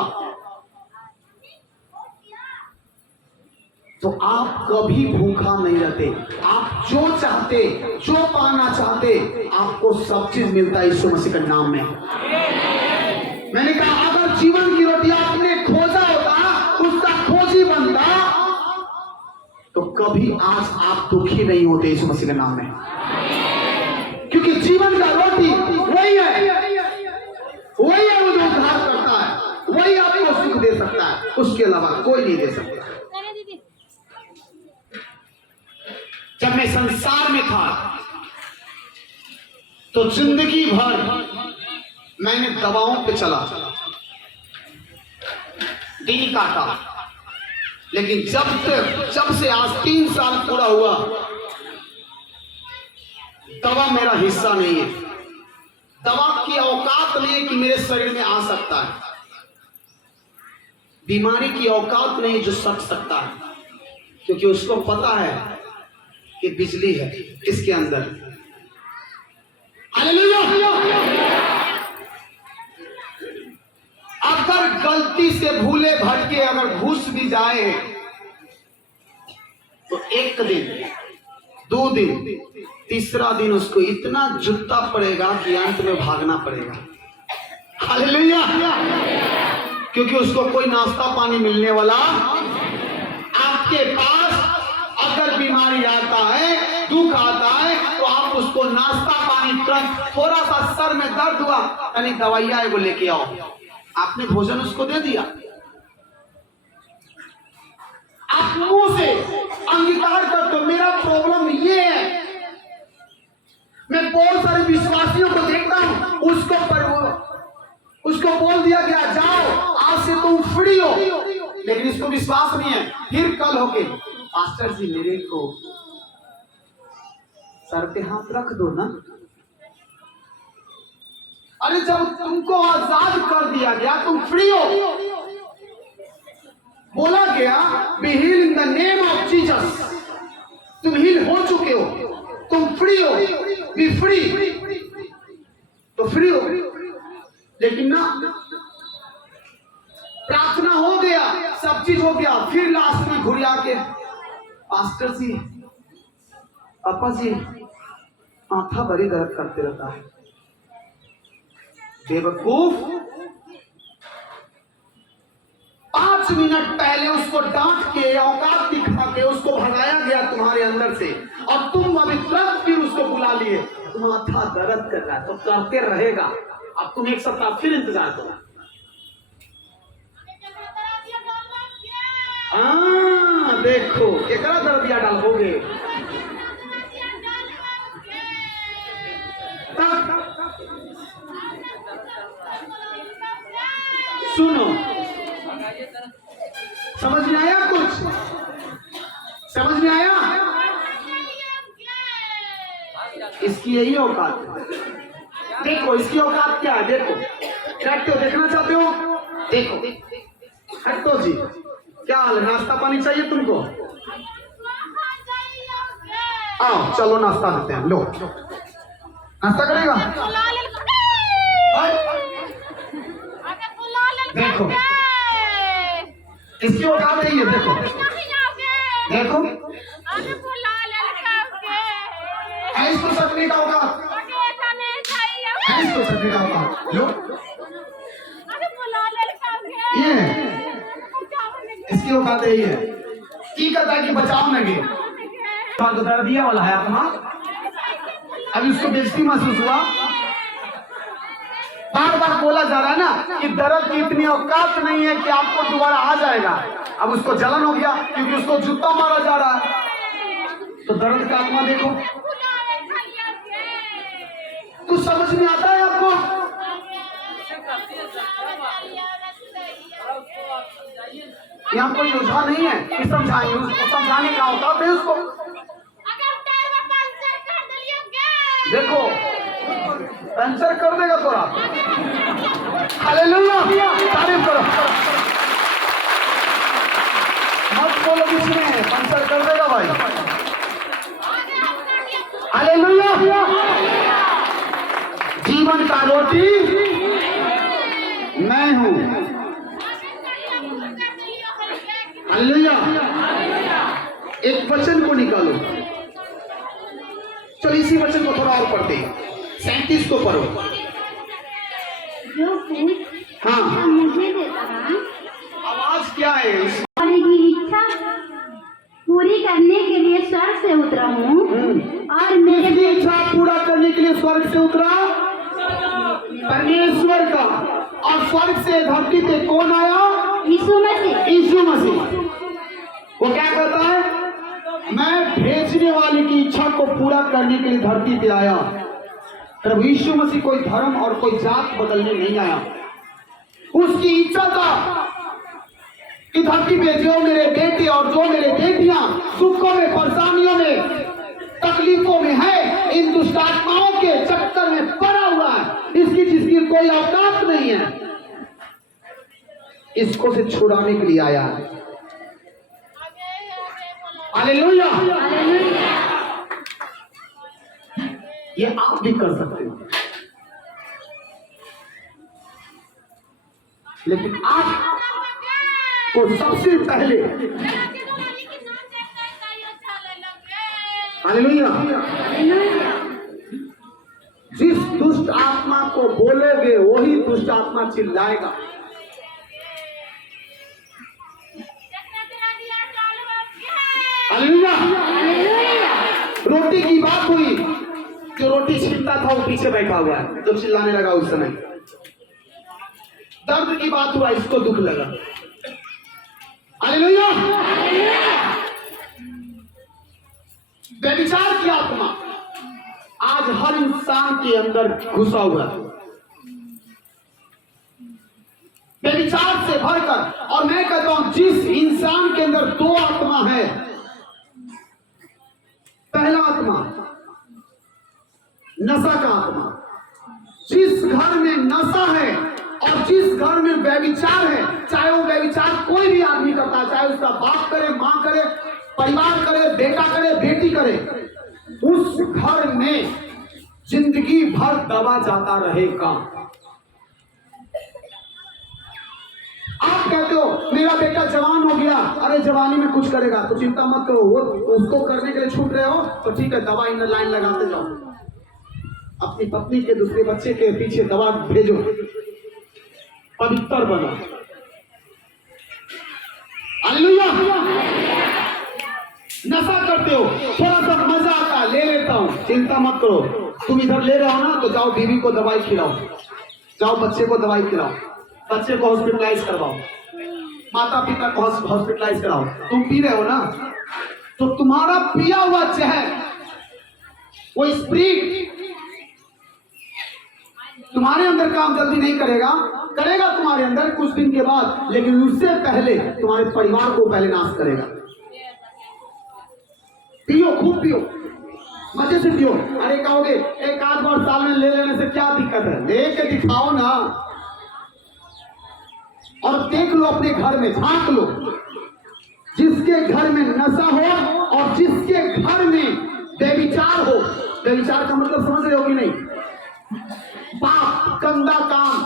तो आप कभी भूखा नहीं रहते। आप जो चाहते, जो पाना चाहते, आपको सब चीज मिलता है यीशु मसीह के नाम में। मैंने कहा अगर जीवन की रोटी आपने खोजा होता, उसका खोजी बनता, तो कभी आज आप दुखी नहीं होते यीशु मसीह के नाम में। क्योंकि जीवन का रोटी वही है, वही है वो जो उद्धार करता है, वही आपको सुख दे सकता है, उसके अलावा कोई नहीं दे सकता। जब मैं संसार में था तो जिंदगी भर मैंने दवाओं पे चला, दिन काटा। लेकिन जब से आज 3 साल पूरा हुआ, दवा मेरा हिस्सा नहीं है। दवा की औकात नहीं है कि मेरे शरीर में आ सकता है। बीमारी की औकात नहीं जो सक सकता है, क्योंकि उसको पता है कि बिजली है इसके अंदर। हालेलुया। अगर गलती से भूले भटके अगर घुस भी जाए तो 1 दिन 2 दिन 3रा दिन उसको इतना जूता पड़ेगा कि अंत में भागना पड़ेगा। हालेलुया। क्योंकि उसको कोई नाश्ता पानी मिलने वाला। आपके पास अगर बीमारी आता है, दुख आता है, तो आप उसको नाश्ता पानी तुरंत, थोड़ा सा सर में दर्द हुआ यानी दवाइयां वो लेके आओ, आपने भोजन उसको दे दिया। आप मुंह से अंगीकार करते हो मेरा प्रॉब्लम ये है। मैं बहुत सारे विश्वासियों को देखता हूं, उसको बोल दिया गया जाओ आज से तुम फ्री हो, लेकिन इसको विश्वास नहीं है। फिर कल होके पास्टर जी मेरे को सर पे हाथ रख दो ना। अरे जब तुमको आजाद कर दिया गया, तुम फ्री हो, बोला गया be heal in the name of Jesus, तुम हील हो चुके हो, तुम फ्री हो, बी फ्री, तो फ्री हो। लेकिन ना, प्रार्थना हो गया, सब चीज हो गया, फिर लास्ट में घुरिया के पास्टर जी, पापा जी माथा बड़ी दर्द करते रहता है। बेवकूफ, 5 मिनट पहले उसको डांट के औकात दिखा के उसको भगाया गया तुम्हारे अंदर से, और तुम अभी तुरंत फिर उसको बुला लिए। माथा दर्द कर रहा है तो करते रहेगा। अब तुम 1 सप्ताह फिर इंतजार करो। देखो एकरा दर्दिया डालोगे। सुनो, समझ में आया? कुछ समझ में आया? इसकी यही औकात है। देखो इसकी औकात क्या है, देखो देखते हो, देखना चाहते हो, देखो हटो जी, क्या हाल है? नाश्ता पानी चाहिए तुमको? आओ चलो नाश्ता देते हैं, लो नाश्ता करेगा। देखो इसकी औकात नहीं है, देखो देखो है इसको सकने का औकात, है इसको सकने का औकात। लो ये इसकी औकात यही है। की कहता है कि बचाओ लगे, तो दर्दिया वाला है आत्मा। अभी उसको बेइज्जती महसूस हुआ। बार बार बोला जा रहा है ना कि दर्द की इतनी औकात नहीं है कि आपको दोबारा आ जाएगा। अब उसको जलन हो गया क्योंकि उसको जूता मारा जा रहा है। तो दर्द का आत्मा देखो, कुछ समझ में आता है आपको? यहाँ कोई योजना नहीं है कि समझाएंगे, उसको समझाने का होता है उसको। देखो पंचर कर देगा थोड़ा। हालेलुया, तारीफ करो। मत बोलो बीच में, पंचर कर देगा भाई। हालेलुया। जीवन का रोटी मैं हूं। हालेलुया। एक वचन को निकालो, चलो इसी वचन को थोड़ा और पढ़ते हैं। 37 को पढ़ो। जो कुछ हाँ मुझे देता है, आवाज क्या है? की इच्छा पूरी करने के लिए स्वर्ग से उतरा हूँ, और मेरे किसकी इच्छा पूरा करने के लिए स्वर्ग से उतरा? परमेश्वर का। और स्वर्ग से धरती पे कौन आया? यीशु मसीह। यीशु मसीह। वो क्या कहता है? मैं भेजने वाले की इच्छा को पूरा करने के लिए धरती पे आया। प्रभु यीशु मसीह कोई धर्म और कोई जात बदलने नहीं आया। उसकी इच्छा था कि धरती पे जो मेरे बेटे और जो मेरे बेटियां सुखों में, परेशानियों में, तकलीफों में है, इन दुष्ट आत्माओं के चक्कर में पड़ा हुआ है, इसकी जिसकी कोई औकात नहीं है, इसको से छुड़ाने के लिए आया है। हालेलुया। ये आप भी कर सकते हो, लेकिन आप को सबसे पहले हालेलुया, जिस दुष्ट आत्मा को बोलोगे वही दुष्ट आत्मा चिल्लाएगा। हालेलुया। रोटी की बात हुई, जो रोटी छीनता था वो पीछे बैठा हुआ है, जब चिल्लाने लगा उस समय। दर्द की बात हुआ, इसको दुख लगा। हालेलुया। व्यभिचार की आत्मा आज हर इंसान के अंदर घुसा हुआ है, व्यभिचार से भरकर। और मैं कहता हूं जिस इंसान के अंदर दो आत्मा है, पहला आत्मा नशा का आत्मा, जिस घर में नशा है और जिस घर में व्यभिचार है, चाहे वो व्यभिचार कोई भी आदमी करता है, चाहे उसका बाप करे, मां करे, परिवार करे, बेटा करे, बेटी करे, उस घर में जिंदगी भर दबा जाता रहेगा। आप कहते हो मेरा बेटा जवान हो गया, अरे जवानी में कुछ करेगा तो चिंता मत करो, वो उसको करने के लिए छूट रहे हो तो ठीक है, दवा इन लाइन लगाते जाओ, अपनी पत्नी के दूसरे बच्चे के पीछे दवा भेजो, पवित्र बनो। हालेलुया। नशा करते हो, थोड़ा सा मजा आता है, ले लेता हूं, चिंता मत करो, तुम इधर ले रहे हो ना, तो जाओ बीवी को दवाई खिलाओ, जाओ बच्चे को दवाई खिलाओ, बच्चे को हॉस्पिटलाइज करवाओ, माता पिता को हॉस्पिटलाइज कराओ। तुम पी रहे हो ना, तो तुम्हारा पिया हुआ जहर, वो स्प्रिट तुम्हारे अंदर काम जल्दी नहीं करेगा, करेगा तुम्हारे अंदर कुछ दिन के बाद, लेकिन उससे पहले तुम्हारे परिवार को पहले नाश करेगा। पियो, खूब पियो, मजे से पियो। अरे कहोगे एक आध बार साल में ले लेने से क्या दिक्कत है, लेके दिखाओ ना, और देख लो अपने घर में, झांक लो, जिसके घर में नशा हो और जिसके घर में व्यभिचार हो। व्यभिचार का मतलब समझ रहे हो कि नहीं? पाप, गंदा काम,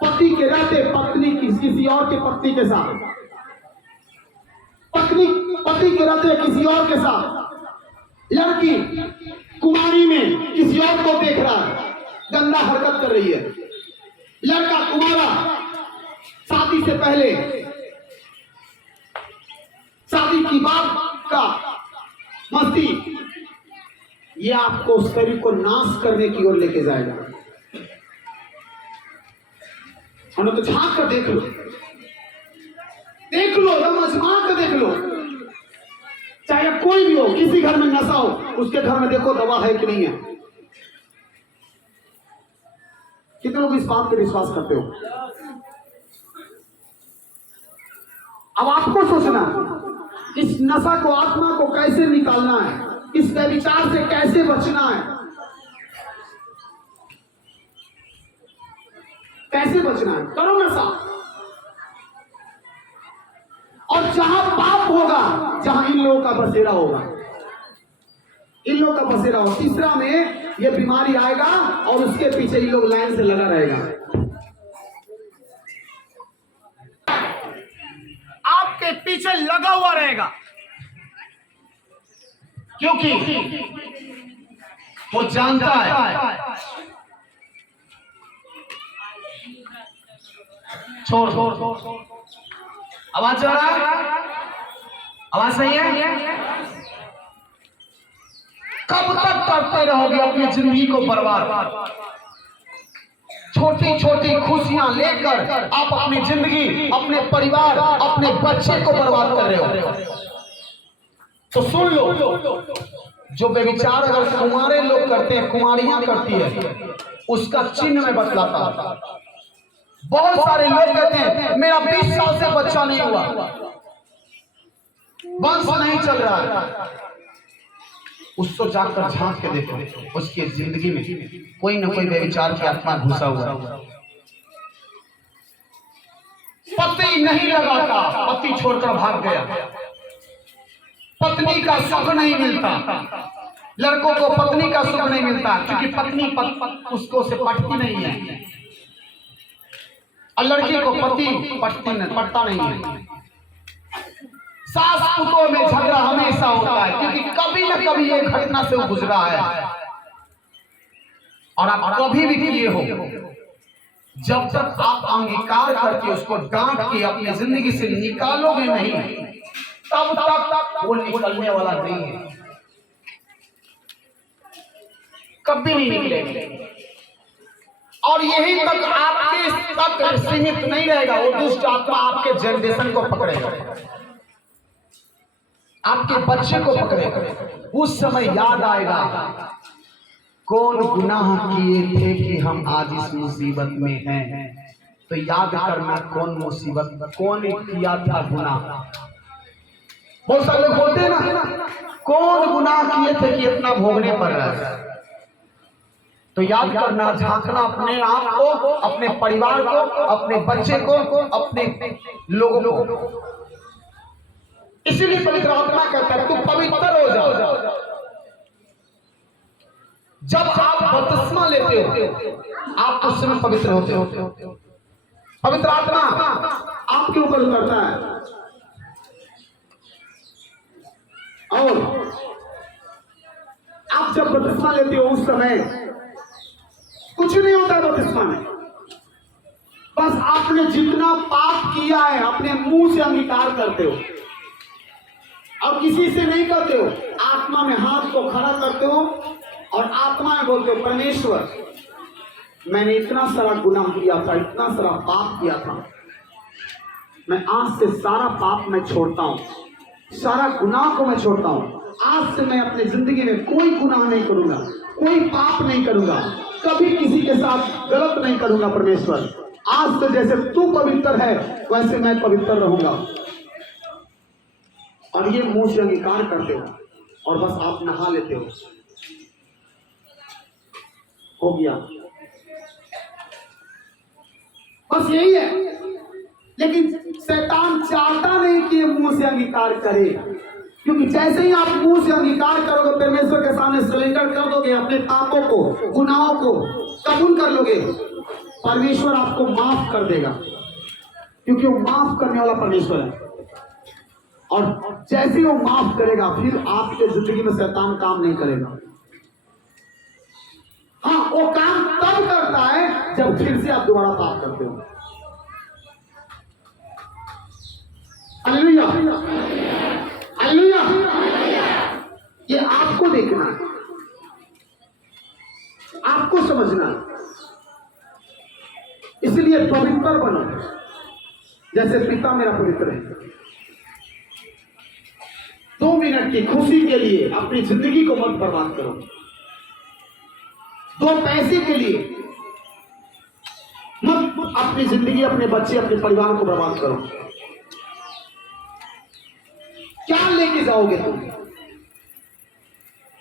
पति के रहते पत्नी किसी और के पत्नी के साथ, पति के रहते किसी और के साथ, लड़की कुमारी में किसी और को देख रहा है, गंदा हरकत कर रही है, लड़का कुमारा शादी से पहले, शादी की बात का मस्ती, ये आपको शरीर को नाश करने की ओर लेके जाएगा। हमें तो झांक कर देख लो, देख लो, आजमा कर देख लो, चाहे कोई भी हो, किसी घर में नशा हो, उसके घर में देखो दवा है कि नहीं है। कितने लोग इस बात पर विश्वास करते हो? अब आपको सोचना, इस नशा को, आत्मा को कैसे निकालना है, इस व्यभिचार से कैसे बचना है, कैसे बचना है। करो नशा, और जहां पाप होगा, जहां इन लोगों का बसेरा होगा, इन लोगों का बसेरा होगा। तीसरा में ये बीमारी आएगा और उसके पीछे इन लोग लाइन से लगा रहेगा। आपके पीछे लगा हुआ रहेगा, क्योंकि वो जानता है। छोड़, आवाज आ रहा है? आवाज सही है? कब तक करते रहोगे अपनी जिंदगी को बर्बाद? छोटी छोटी खुशियां लेकर आप अपनी जिंदगी, अपने परिवार, अपने बच्चे को बर्बाद कर रहे हो। तो सुन लो, जो व्यभिचार अगर कुमारे लोग करते हैं, कुमारियां करती है, उसका चिन्ह में बतलाता है। बहुत सारे लोग कहते हैं मेरा 20 साल से बच्चा नहीं हुआ, वंश नहीं चल रहा है। उसको जाकर झांक के देखो, उसकी जिंदगी में कोई ना कोई व्यभिचार की आत्मा घुसा हुआ। पति नहीं लगाता, पति छोड़कर भाग गया, पत्नी का सुख नहीं मिलता, लड़कों को पत्नी का सुख नहीं मिलता, क्योंकि पत्नी उसको से पटती नहीं है। और लड़की को पटता नहीं है। सास पुतों में झगड़ा हमेशा होता है, क्योंकि कभी न कभी ये घटना से वो गुजरा है। और आप कभी भी किए हो, जब तक आप अंगीकार करके उसको डांट के अपनी जिंदगी से निकालोगे नहीं, तब तक वो निकलने वाला नहीं है, कभी नहीं निकलेगा। और यही तक आपके तक सीमित नहीं रहेगा, वो दुष्ट आत्मा आपके जनरेशन को पकड़ेगा, आपके बच्चे को पकड़ेगा। उस समय याद आएगा कौन गुनाह किए थे कि हम आज इस मुसीबत में हैं। तो याद करना कौन मुसीबत, कौन किया था गुनाह। बहुत सारे लोग बोलते हैं ना, कौन गुनाह किए थे कि इतना भोगने पड़ रहा है। तो याद करना, झांकना अपने आप को, अपने परिवार को, अपने बच्चे को, अपने लोगों को। इसीलिए पवित्र आत्मा कहता है तू पवित्र हो जाओ। जब आप बपतिस्मा लेते हो आप उस समय पवित्र होते हो। पवित्र आत्मा आपके ऊपर उतरता है। और आप जब बपतिस्मा लेते हो उस समय कुछ नहीं होता है बपतिस्मा में। बस आपने जितना पाप किया है अपने मुंह से अंगीकार करते हो, और किसी से नहीं करते हो। आत्मा में हाथ को खड़ा करते हो और आत्मा में बोलते हो, परमेश्वर मैंने इतना सारा गुनाह किया था, इतना सारा पाप किया था, मैं आज से सारा पाप मैं छोड़ता हूं, सारा गुनाह को मैं छोड़ता हूं। आज से मैं अपनी जिंदगी में कोई गुनाह नहीं करूंगा, कोई पाप नहीं करूंगा, कभी किसी के साथ गलत नहीं करूंगा। परमेश्वर आज से जैसे तू पवित्र है वैसे मैं पवित्र रहूंगा। और ये मुंह से अंगीकार करते हो और बस आप नहा लेते हो गया, बस यही है। लेकिन शैतान चाहता नहीं कि ये मुंह से अंगीकार करे, क्योंकि जैसे ही आप मुंह से अंगीकार करोगे, परमेश्वर के सामने सरेंडर कर दोगे, अपने पापों को, गुनाहों को कबूल कर लोगे, परमेश्वर आपको माफ कर देगा, क्योंकि वो माफ करने वाला परमेश्वर है। और जैसे ही वो माफ करेगा फिर आपके जिंदगी में शैतान काम नहीं करेगा। हाँ, वो काम तब करता है जब फिर से आप दोबारा पाप करते हो। Hallelujah, hallelujah. ये आपको देखना है, आपको समझना है। इसलिए पवित्र बनो जैसे पिता मेरा पवित्र है। 2 मिनट की खुशी के लिए अपनी जिंदगी को मत बर्बाद करो। 2 पैसे के लिए मत अपनी जिंदगी, अपने बच्चे, अपने परिवार को बर्बाद करो। क्या लेके जाओगे तुम?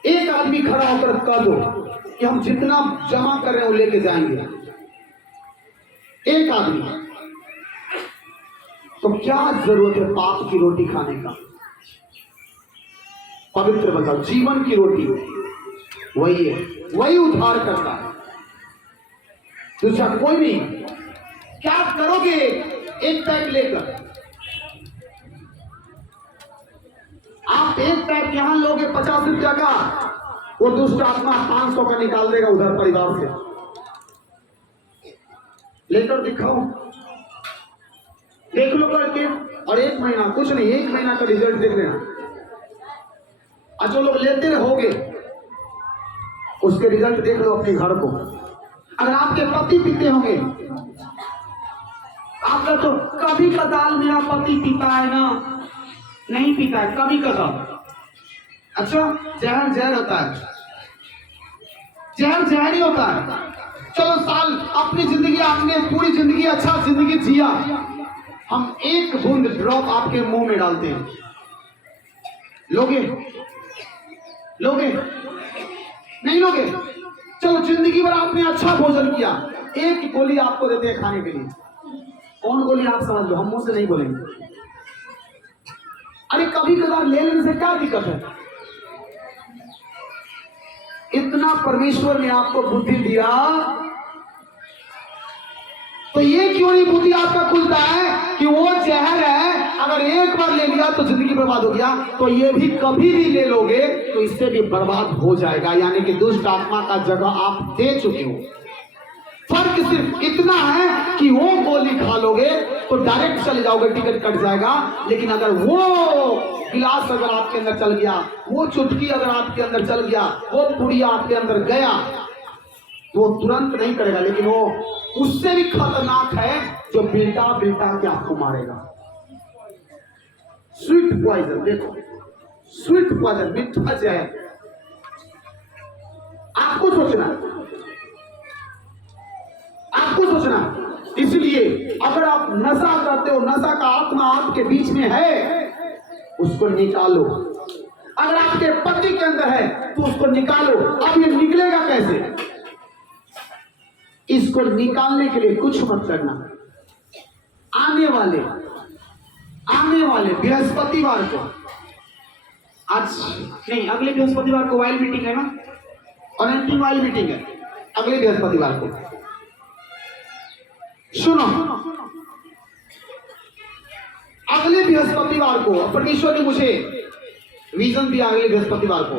एक आदमी खड़ा होकर कह दो कि हम जितना जमा कर रहे हैं वो लेके जाएंगे। एक आदमी, तो क्या जरूरत है पाप की रोटी खाने का? पवित्र बताओ, जीवन की रोटी वही है, वही उद्धार करता है, दूसरा कोई नहीं। क्या करोगे एक पैक लेकर? आप एक पैक यहां लोगे 50 रुपया का, वो दुष्ट आत्मा 500 का निकाल देगा उधर परिवार से। लेकर दिखाओ, देख लो करके, और 1 महीना, कुछ नहीं, 1 महीना का रिजल्ट देख लेना। जो लोग लेते रहोगे उसके रिजल्ट देख लो अपने घर को। अगर आपके पति पीते होंगे, आपका तो कभी कदाल मेरा पति पीता है ना, नहीं पीता है, कभी कदाल। अच्छा, जहर जहर होता है, जहर जहर ही होता है। चलो साल अपनी जिंदगी, आपने पूरी जिंदगी अच्छा जिंदगी जिया, हम 1 बूंद ड्रॉप आपके मुंह में डालते हैं, लोगे? लोगे? नहीं लोगे। चलो जिंदगी भर आपने अच्छा भोजन किया, 1 गोली आपको देते हैं खाने के लिए। कौन गोली आप समझ लो, हम मुंह से नहीं बोलेंगे। अरे कभी कभार ले लेने से क्या दिक्कत है? इतना परमेश्वर ने आपको बुद्धि दिया तो ये क्यों नहीं बुद्धि आपका खुलता है कि वो जहर है, अगर एक बार ले लिया तो जिंदगी बर्बाद हो गया, तो ये भी कभी भी ले लोगे तो इससे भी बर्बाद हो जाएगा। यानी कि दुष्ट आत्मा का जगह आप दे चुके हो। फर्क सिर्फ इतना है कि वो गोली खा लोगे तो डायरेक्ट चले जाओगे, टिकट कट जाएगा। लेकिन अगर वो गिलास अगर आपके अंदर चल गया, वो चुटकी अगर आपके अंदर चल गया, वो पुड़िया आपके अंदर गया, तो वो तुरंत नहीं करेगा। लेकिन वो उससे भी खतरनाक है जो बेटा बेटा के आपको मारेगा। स्वीट पॉइजन, देखो स्वीट पॉइजन, मीठा जहर। आपको सोचना, आपको सोचना। इसलिए अगर आप नशा करते हो, नशा का आत्मा आपके बीच में है, उसको निकालो। अगर आपके पति के अंदर है तो उसको निकालो। अब ये निकलेगा कैसे? इसको निकालने के लिए कुछ मत करना। आने वाले बृहस्पतिवार को, आज नहीं अगले बृहस्पतिवार को वाइल मीटिंग है ना, और अंतिम वाइल मीटिंग है अगले बृहस्पतिवार को। सुनो, अगले बृहस्पतिवार को परमेश्वर ने मुझे विजन दिया। अगले बृहस्पतिवार को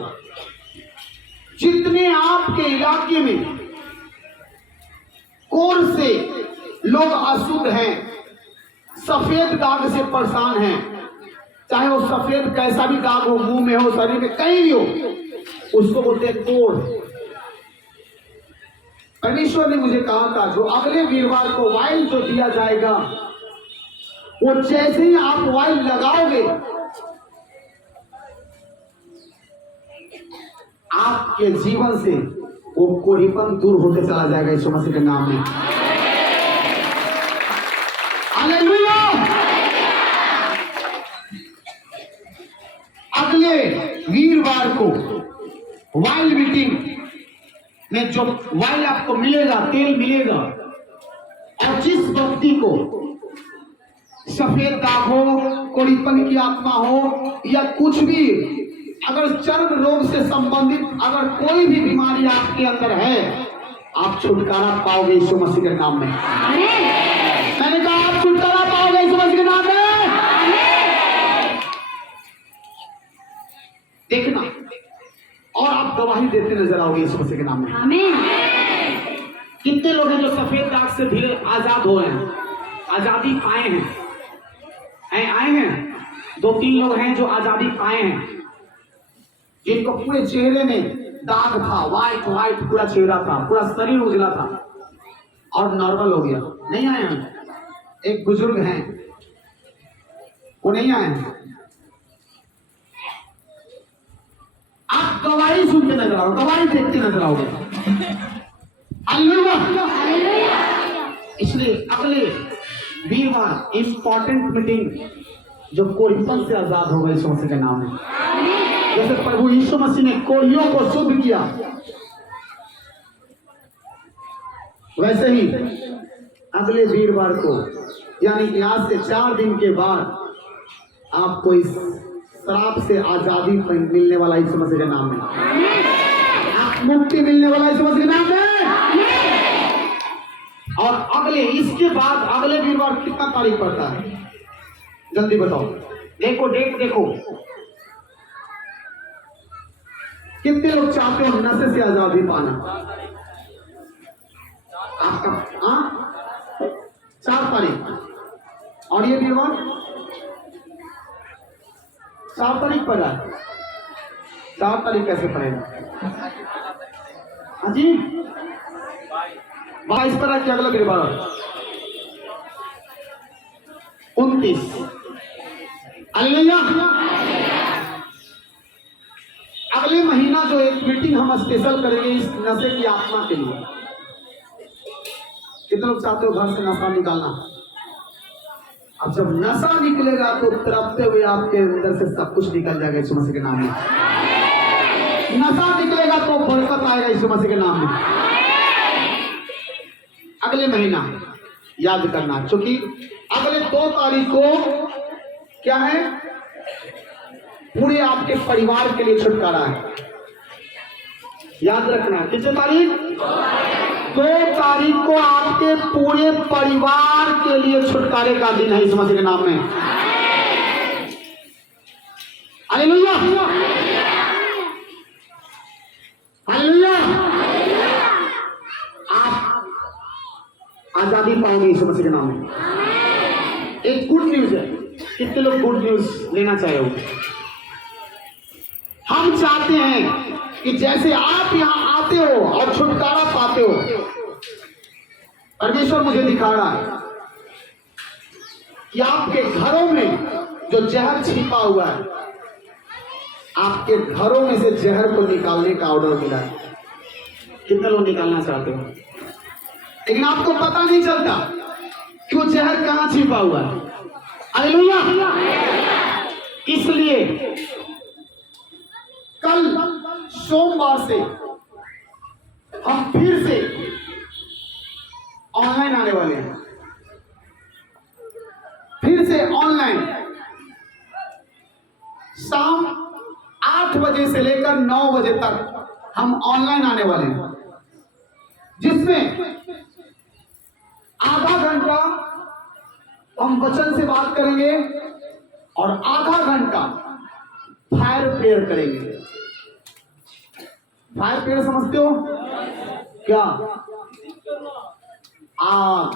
जितने आपके इलाके में कोर से लोग अशुद्ध हैं, सफेद दाग से परेशान हैं, चाहे वो सफेद कैसा भी दाग हो, मुंह में हो, शरीर में कहीं भी हो, उसको बोलते हैं कोर। परमेश्वर ने मुझे कहा था जो अगले वीरवार को वाइल जो दिया जाएगा, वो जैसे ही आप वाइल लगाओगे, आपके जीवन से वो कोढ़ीपन दूर होते चला जाएगा यीशु मसीह के नाम में। हालेलुया। अगले वीरवार को वाइल मीटिंग में जो वाइल आपको मिलेगा, तेल मिलेगा, और जिस व्यक्ति को सफेद दाग हो, कोढ़ीपन की आत्मा हो, या कुछ भी, अगर चर्म रोग से संबंधित अगर कोई भी बीमारी आपके अंदर है, आप छुटकारा पाओगे यीशु मसीह के नाम में। मैंने कहा आप छुटकारा पाओगे यीशु मसीह के नाम में। देखना, और आप गवाही देते नजर आओगे यीशु मसीह के नाम में। कितने लोग हैं जो सफेद दाग से धीरे आजाद हो हैं, आजादी पाए हैं? आए हैं 2-3 लोग हैं जो आजादी पाए हैं, जिनको पूरे चेहरे में दाग था, व्हाइट पूरा चेहरा था, पूरा शरीर उजला था, और नॉर्मल हो गया। नहीं आए हैं? एक बुजुर्ग हैं, वो नहीं आए हैं। आप गवाही सुन के नजर आओगे, गवाही देखते नजर आओगे। हालेलुया। इसलिए अगले वीरवार इंपॉर्टेंट मीटिंग जो कोढ़ीपन से आजाद होगा यीशु मसीह के नाम में। जैसे प्रभु यीशु मसीह ने कोढ़ियों को शुद्ध किया, वैसे ही अगले वीरवार को, यानी कि आज से 4 दिन के बाद, आपको इस श्राप से आजादी मिलने वाला यीशु मसीह के नाम में, आप मुक्ति मिलने वाला यीशु मसीह के नाम में। और अगले, इसके बाद अगले वीरवार कितना तारीख पड़ता है? जल्दी बताओ, देखो डेट देखो। कितने लोग चाहते हो नशे से आजादी पाना? आपका 4 तारीख, और ये वीरवार 4 तारीख पड़ा है। 4 तारीख कैसे पड़ेगा? हाँ जी, 22 पर है कि अगला वीरवार 29। हालेलुया। अगले महीना जो एक मीटिंग हम स्पेशल करेंगे इस नशे की आत्मा के लिए। कितने लोग चाहते हो घर से नशा निकालना? अब जब नशा निकलेगा तो तरफते हुए आपके अंदर से सब कुछ निकल जाएगा यीशु मसीह के नाम में। नशा निकलेगा तो बरकत आएगा यीशु मसीह के नाम में। अगले महीना याद करना, क्योंकि अगले 2 तारीख को क्या है? पूरे आपके परिवार के लिए छुटकारा है। याद रखना, कितने तारीख? 2 तारीख को आपके पूरे परिवार के लिए छुटकारे का दिन है, इस मसीह के नाम में। Hallelujah, hallelujah. आप आजादी पाओगे इस मसीह के नाम में। एक गुड न्यूज है, कितने लोग गुड न्यूज लेना चाहे हो? हम चाहते हैं कि जैसे आप यहां आते हो और छुटकारा पाते हो, परमेश्वर मुझे दिखा रहा है कि आपके घरों में जो जहर छिपा हुआ है, आपके घरों में से जहर को निकालने का ऑर्डर मिला है। कितने लोग निकालना चाहते हो? लेकिन आपको पता नहीं चलता कि वो जहर कहां छिपा हुआ है। हालेलुया। इसलिए कल सोमवार से हम फिर से ऑनलाइन आने वाले हैं। फिर से ऑनलाइन शाम 8 बजे से लेकर 9 बजे तक हम ऑनलाइन आने वाले हैं, जिसमें आधा घंटा हम वचन से बात करेंगे और आधा घंटा फायर प्रेयर करेंगे। फायर प्रेयर समझते हो क्या? आग।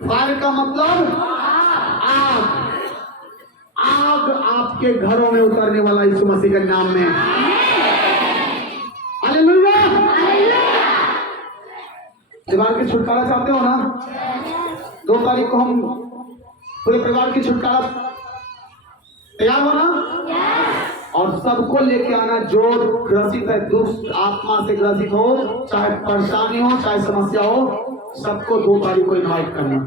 फायर का मतलब आग। आग आपके घरों में उतरने वाला यीशु मसीह के नाम में। हालेलुया। परिवार की छुटकारा चाहते हो ना? 2 तारीख को हम पूरे परिवार की छुटकारा, तैयार हो ना? और सबको लेके आना जो ग्रसित है, दुष्ट आत्मा से ग्रसित हो, चाहे परेशानी हो, चाहे समस्या हो, सबको 2 तारीख को इनवाइट करना।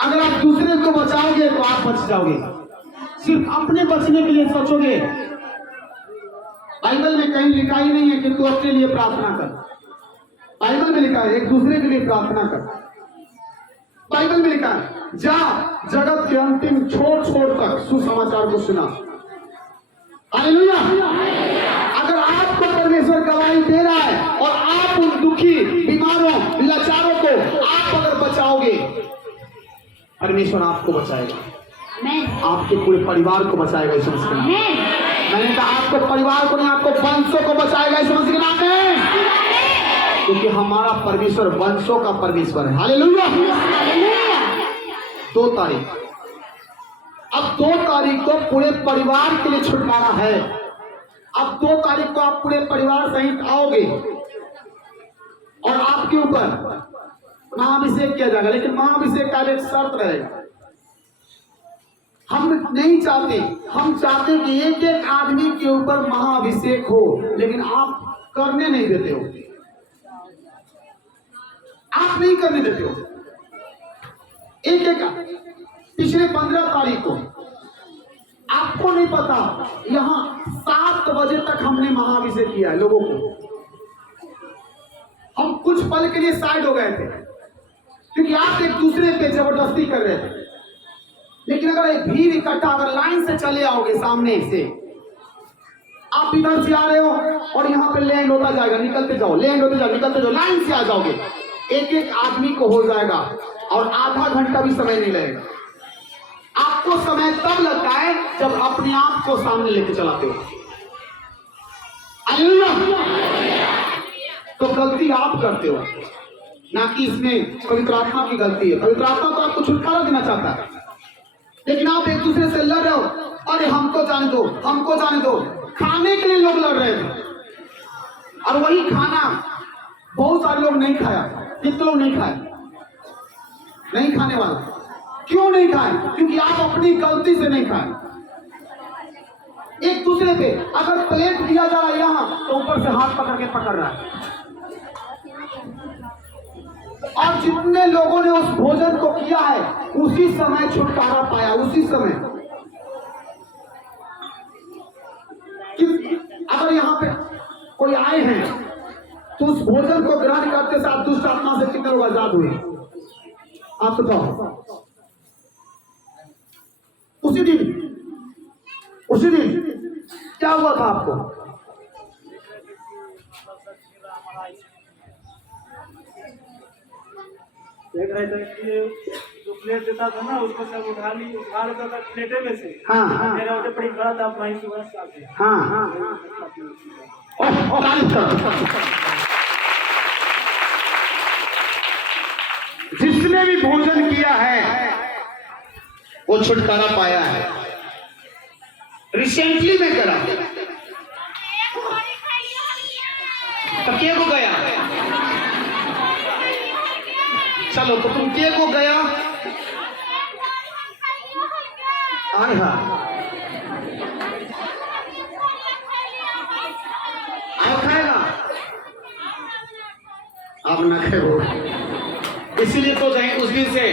अगर आप दूसरे को बचाओगे तो आप बच जाओगे। सिर्फ अपने बचने के लिए सोचोगे। बाइबल में कहीं लिखा ही नहीं है कि तू अपने लिए प्रार्थना कर। बाइबल में लिखा है एक दूसरे के लिए प्रार्थना कर। बाइबल में लिखा है जा जगत के अंतिम छोर तक सुसमाचार को सुना। हालेलुया। अगर आपको परमेश्वर गवाही दे रहा है और आप उन दुखी, बीमारों, लाचारों को आप अगर बचाओगे, परमेश्वर आपको बचाएगा। आपके पूरे परिवार को बचाएगा इस मसीह के नाम में। मैंने कहा आपको परिवार को नहीं, आपको वंशों को बचाएगा इस मसीह के नाम में, क्योंकि हमारा परमेश्वर वंशों का परमेश्वर है। हालेलुया। 2 तारीख, अब 2 तारीख को पूरे परिवार के लिए छुटकारा है। अब 2 तारीख को आप पूरे परिवार सहित आओगे और आपके ऊपर महाअभिषेक किया जाएगा। लेकिन महाअभिषेक का एक शर्त रहेगा। हम नहीं चाहते, हम चाहते कि एक एक आदमी के ऊपर महाअभिषेक हो, लेकिन आप करने नहीं देते हो। आप नहीं करने देते हो। एक एक पिछले 15 तारीख को आपको नहीं पता, यहां 7 बजे तक हमने महाअभिषेक किया है लोगों को। हम कुछ पल के लिए साइड हो गए थे क्योंकि आप एक दूसरे पे जबरदस्ती कर रहे थे। लेकिन अगर एक भीड़ इकट्ठा अगर लाइन से चले आओगे, सामने से आप इधर से आ रहे हो और यहाँ पे लैंड होता जाएगा, निकलते जाओ, लैंड होते जाओ, निकलते जाओ, लाइन से आ जाओगे, एक एक आदमी को हो जाएगा और आधा घंटा भी समय नहीं लगेगा। आपको समय तब लगता है जब अपने आप को सामने लेके चलाते हो। तो गलती आप करते हो, ना कि इसमें पवित्र आत्मा की गलती है। पवित्र आत्मा तो आपको छुटकारा देना चाहता है, लेकिन आप एक दूसरे से लड़ रहे हो। अरे हमको जाने दो, हमको जाने दो। खाने के लिए लोग लड़ रहे थे और वही खाना बहुत सारे लोग नहीं खाया। कितने लोग नहीं खाए? नहीं खाने वाला। क्यों नहीं खाए? क्योंकि आप अपनी गलती से नहीं खाए। एक दूसरे पे अगर प्लेट दिया जा रहा है यहाँ, तो ऊपर से हाथ पकड़ के पकड़ रहा है। और जितने लोगों ने उस भोजन को किया है, उसी समय छुटकारा पाया, उसी समय। अगर यहाँ पे कोई आए हैं तो उस भोजन को ग्रहण करते साथ दुष्ट आत्मा से कितने लोग आजाद हुए? आप बताओ। उसी दिन क्या हुआ था आपको? देख रहे थे कि जो प्लेट देता था ना उसको सब उठा लेता था प्लेटे में से। हाँ मेरा वजह पड़ी खड़ा था अपना ही सुबह से। हाँ जिसने भी भोजन किया है वो छुटकारा पाया है। रिसेंटली में करा तो के को गया, चलो तो तुम के को गया। आए हाँ आप खाएगा, आप ना खाओ, इसीलिए तो जाए उस दिन से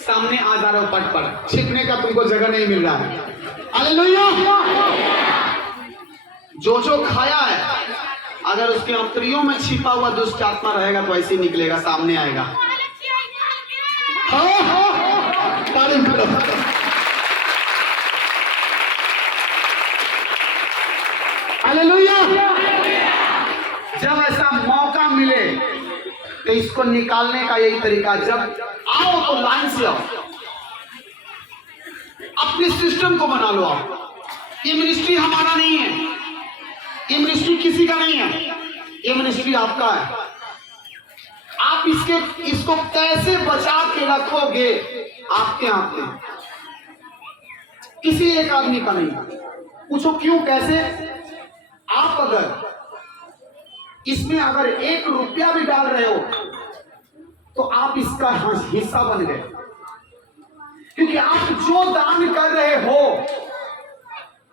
सामने आ जा रहा हो पट पर, छिपने का तुमको जगह नहीं मिल रहा है। हालेलुया। जो खाया है अगर उसके अंतरियों में छिपा हुआ दुष्ट आत्मा रहेगा तो ऐसे ही निकलेगा, सामने आएगा। तारीफ करो। हालेलुया। जब ऐसा मौका मिले तो इसको निकालने का यही तरीका, जब आओ तो लाइन से आओ, अपने सिस्टम को बना लो। आप ये मिनिस्ट्री हमारा नहीं है, ये मिनिस्ट्री किसी का नहीं है, ये मिनिस्ट्री आपका है। आप इसको कैसे बचा के रखोगे आपके हाथ में, किसी एक आदमी का नहीं। पूछो क्यों, कैसे? आप अगर इसमें अगर 1 रुपया भी डाल रहे हो तो आप इसका हिस्सा बन गए, क्योंकि आप जो दान कर रहे हो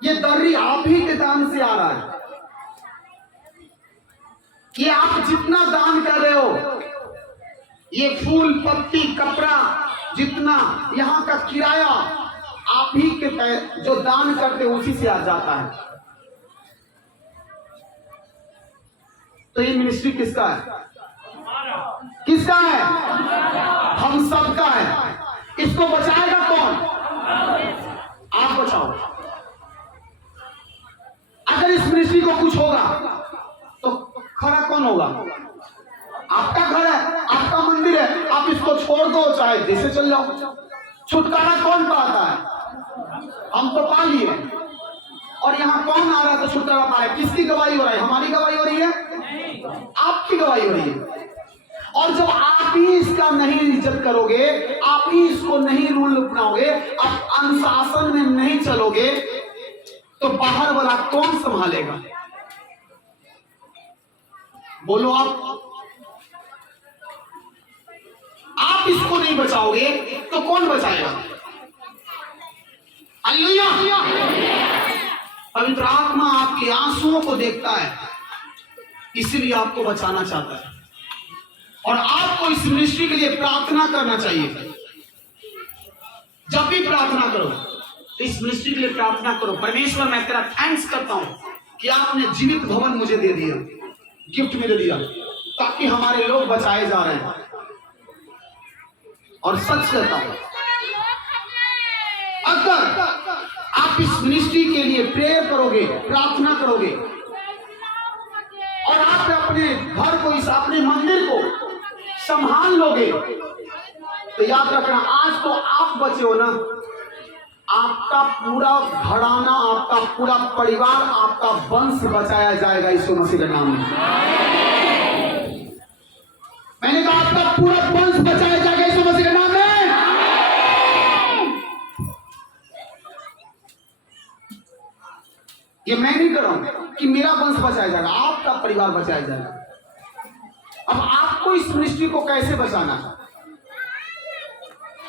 ये दर्री आप ही के दान से आ रहा है। ये आप जितना दान कर रहे हो, ये फूल पत्ती कपड़ा जितना यहां का किराया आप ही के जो दान करते हो उसी से आ जाता है। तो ये मिनिस्ट्री किसका है? किसका है? हम सबका है। इसको बचाएगा कौन? आप बचाओ। अगर इस मिनिस्ट्री को कुछ होगा तो खड़ा कौन होगा? आपका घर है, आपका मंदिर है, आप इसको छोड़ दो चाहे जैसे चल जाओ, छुटकारा कौन पाता है? हम तो पा लिए। और यहाँ कौन आ रहा है तो छुटकारा पा रहा है? किसकी गवाही हो रही है? हमारी गवाही हो रही है, आपकी गवाही हो रही है। और जब आप ही इसका नहीं इज्जत करोगे, आप ही इसको नहीं रूल अपनाओगे, आप अनुशासन में नहीं चलोगे तो बाहर वाला कौन संभालेगा? बोलो आप इसको नहीं बचाओगे तो कौन बचाएगा? हालेलुया। पवित्र आत्मा आपके आंसुओं को देखता है, इसलिए आपको बचाना चाहता है। और आपको इस मिनिस्ट्री के लिए प्रार्थना करना चाहिए। जब भी प्रार्थना करो तो इस मिनिस्ट्री के लिए प्रार्थना करो, परमेश्वर मैं तेरा थैंक्स करता हूं कि आपने जीवित भवन मुझे दे दिया, गिफ्ट में दे दिया, ताकि हमारे लोग बचाए जा रहे हैं। और सच कहता हूं, अगर आप इस मिनिस्ट्री के लिए प्रेयर करोगे, प्रार्थना करोगे और आप अपने घर को, इस अपने मंदिर को संभाल लोगे तो याद रखना, आज तो आप बचे हो ना, आपका पूरा घराना, आपका पूरा परिवार, आपका वंश बचाया जाएगा यीशु मसीह के नाम में। मैंने कहा आपका पूरा वंश बचाया जाएगा यीशु मसीह के नाम में। ये मैं नहीं कर रहा हूं कि मेरा वंश बचाया जाएगा, आपका परिवार बचाया जाएगा। अब आपको इस मिनिस्ट्री को कैसे बचाना है,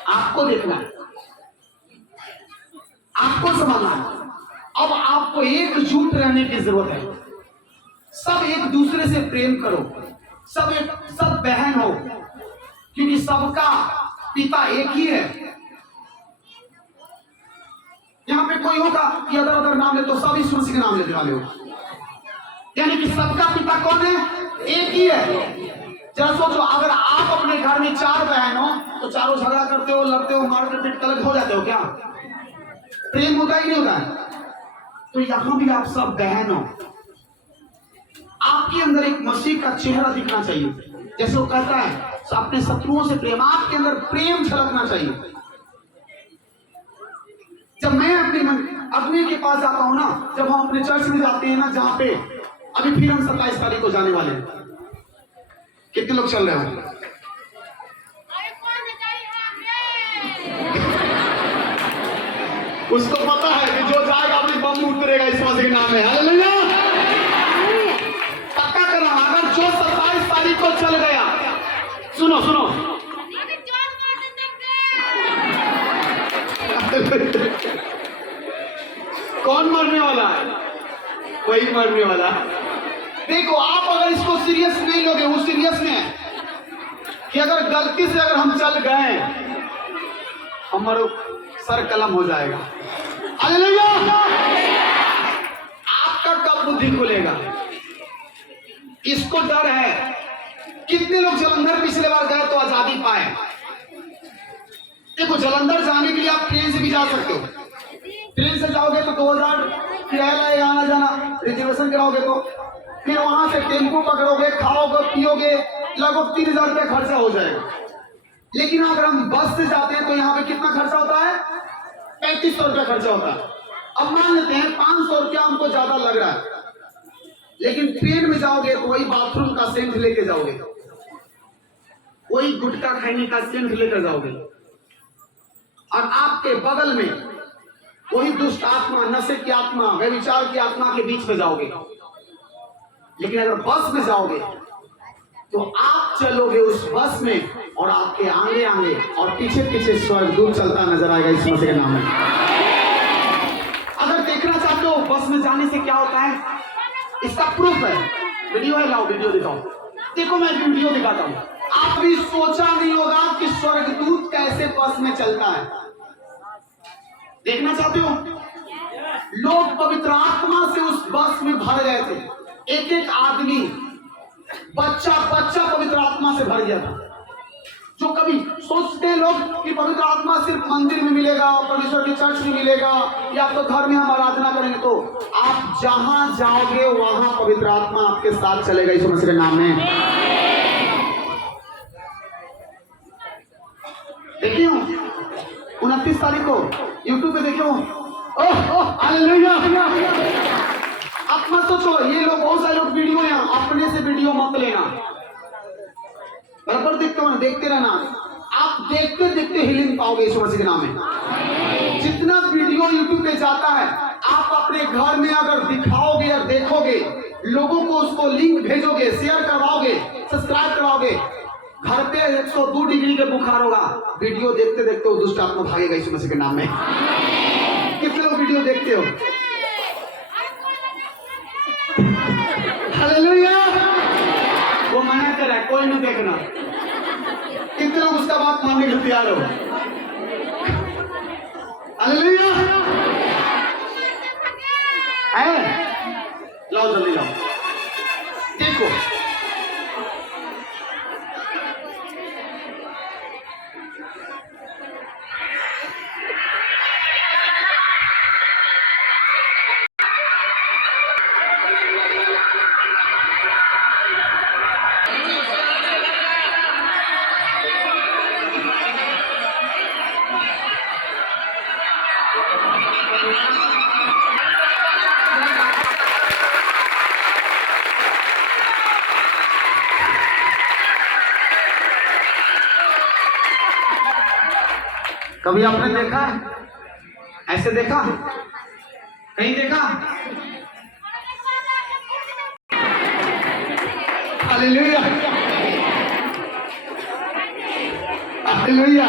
आपको देखना है, आपको संभालना है। अब आपको एकजुट रहने की जरूरत है। सब एक दूसरे से प्रेम करो, सब बहन हो, क्योंकि सबका पिता एक ही है। यहां पे कोई होगा कि अदर अदर नाम ले तो सब यीशु मसीह के नाम लेने वाले हो, यानी कि सबका पिता कौन है? एक ही है। जरा सोचो, अगर आप अपने घर में 4 बहन हो तो चारों झगड़ा करते हो, लड़ते हो, मारते पीट अलग हो जाते हो क्या? प्रेम होता ही नहीं होता है। तो यहां भी आप सब बहन हो, आपके अंदर एक मसीह का चेहरा दिखना चाहिए। जैसे वो कहता है अपने शत्रुओं से प्रेम, आपके अंदर प्रेम झलकना चाहिए। जब मैं अपने अगुए के पास जाता हूं ना, जब हम अपने चर्च में जाते हैं ना, जहां पे अभी फिर हम 27 तारीख को जाने वाले हैं, कितने लोग चल रहे हो? उसको पता है कि जो जाएगा अपनी बम उतरेगा इस मसीह के नाम में। हालेलुया। पक्का कर रहा हूं, अगर जो 27 तारीख को चल गया, सुनो सुनो, कौन मरने वाला है? वही मरने वाला। देखो, आप अगर इसको सीरियस नहीं लोगे, वो सीरियस में है कि अगर गलती से अगर हम चल गए, हमारा सर कलम हो जाएगा। हालेलुया। आपका कब बुद्धि खुलेगा? इसको डर है। कितने लोग जलंधर पिछले बार गए तो आजादी पाए? देखो, जलंधर जाने के लिए आप ट्रेन से भी जा सकते हो। ट्रेन से जाओगे तो 2000 किराया लगेगा आना जाना, रिजर्वेशन कराओगे तो, फिर वहां से टेम्पो पकड़ोगे, खाओगे पियोगे, लगभग 3000 रुपया खर्चा हो जाएगा। लेकिन अगर हम बस से जाते हैं तो यहाँ पे कितना खर्चा होता है? 3500 रुपया खर्चा होता है। अब मान लेते हैं 500 रुपया हमको ज्यादा लग रहा है, लेकिन ट्रेन में जाओगे तो वही बाथरूम का सेंट लेके जाओगे, वही गुटखा खाने का सेंट लेकर जाओगे, और आपके बगल में वही दुष्ट आत्मा, नशे की आत्मा, व्यभिचार की आत्मा के बीच में जाओगे। लेकिन अगर बस में जाओगे तो आप चलोगे उस बस में, और आपके आगे आगे और पीछे पीछे स्वर्गदूत चलता नजर आएगा इस मसीह के नाम में। अगर देखना चाहते हो बस में जाने से क्या होता है, इसका प्रूफ है, वीडियो है, लाओ वीडियो दिखाओ। देखो, मैं वीडियो दिखाता हूँ। आप भी सोचा नहीं होगा कि स्वर्गदूत कैसे बस में चलता है। देखना चाहते हो? लोग पवित्र आत्मा से उस बस में भर गए थे। एक एक आदमी, बच्चा बच्चा पवित्र आत्मा से भर गया था। जो कभी सोचते हैं लोग कि पवित्र आत्मा सिर्फ मंदिर में मिलेगा, परमेश्वर की चर्च में मिलेगा, या तो घर में हम आराधना करेंगे, तो आप जहां जाओगे वहां पवित्र आत्मा आपके साथ चलेगा यीशु मसीह के नाम में। देखिए 29 तारीख को यूट्यूब पे देखियो। हालेलुया। आप मत सोचो, ये लोग बहुत सारे लोग वीडियो हैं, अपने से वीडियो मत लेना, बराबर देखते रहना। आप देखते देखते हीलिंग पाओगे यीशु मसीह के नाम में। जितना वीडियो यूट्यूब पे जाता है, आप अपने घर में अगर दिखाओगे और देखोगे, लोगों को उसको लिंक भेजोगे, शेयर करवाओगे, सब्सक्राइब करवाओगे, घर पे 102 डिग्री के बुखार होगा। वीडियो देखते देखते वो दुष्ट आत्मा भागेगा यीशु मसीह के नाम में। कितने लोग वीडियो देखते हो? हालेलुया। वो मना कर रहा है, कोई नहीं देखना। कितने लोग उसका बात मानने के लिए तैयार हो? हालेलुया। लाओ जल्दी लाओ, देखो। कभी आपने देखा, ऐसे देखा, कहीं देखा? हालेलुया। हालेलुया।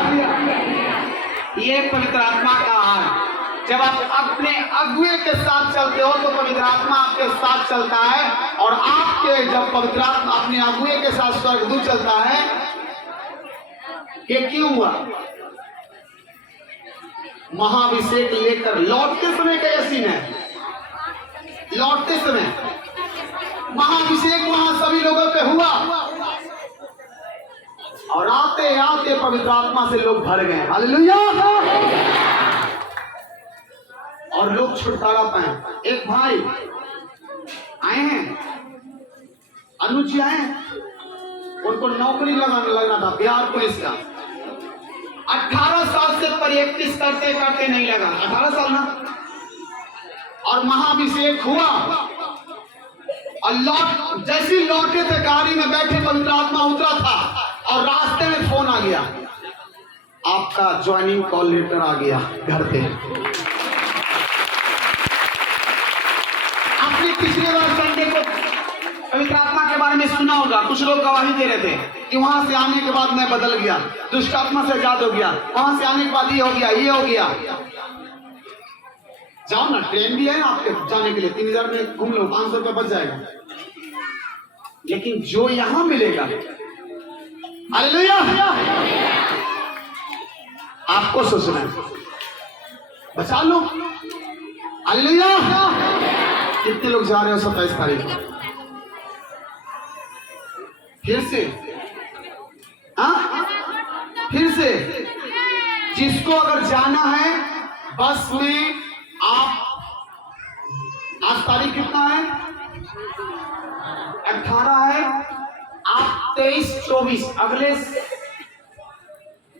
ये पवित्र आत्मा का हाल। जब आप अपने अगुए के साथ चलते हो तो पवित्र आत्मा आपके साथ चलता है, और आपके जब पवित्र आत्मा अपने अगुए के साथ स्वर्गदूत चलता है, ये क्यों हुआ? महाभिषेक लेकर लौटते समय का यह सीन है। लौटते समय महाभिषेक वहां सभी लोगों पे हुआ, और आते आते पवित्र आत्मा से लोग भर गए। हालेलुया। और लोग छुटकारा पाए। एक भाई आए हैं, अनुज जी आए हैं, वो उनको नौकरी लगना था बिहार पुलिस का। 18 साल से प्रैक्टिस करते करते नहीं लगा, 18 साल ना। और महाभिषेक हुआ और जैसे लौटे थे गाड़ी में बैठे पवित्र आत्मा उतरा था और रास्ते में फोन आ गया, आपका ज्वाइनिंग कॉल लेटर आ गया घर पे। आपने पिछले बार संडे को पवित्र आत्मा के बारे में सुना होगा, कुछ लोग गवाही दे रहे थे कि वहां से आने के बाद मैं बदल गया, दुष्ट आत्मा से आजाद हो गया, वहां से आने के बाद ये हो गया, ये हो गया। जाओ ना, ट्रेन भी है आपके जाने के लिए, 3000 में घूम लो, 500 रुपये बच जाएगा। लेकिन जो यहां मिलेगा, हालेलुया, आपको सोचना है, बचा लो। हालेलुया। कितने लोग जा रहे हो 27 तारीख को? फिर से, हाँ, फिर से जिसको अगर जाना है बस में, आप आज तारीख कितना है? 18 है। आप 23-24 अगले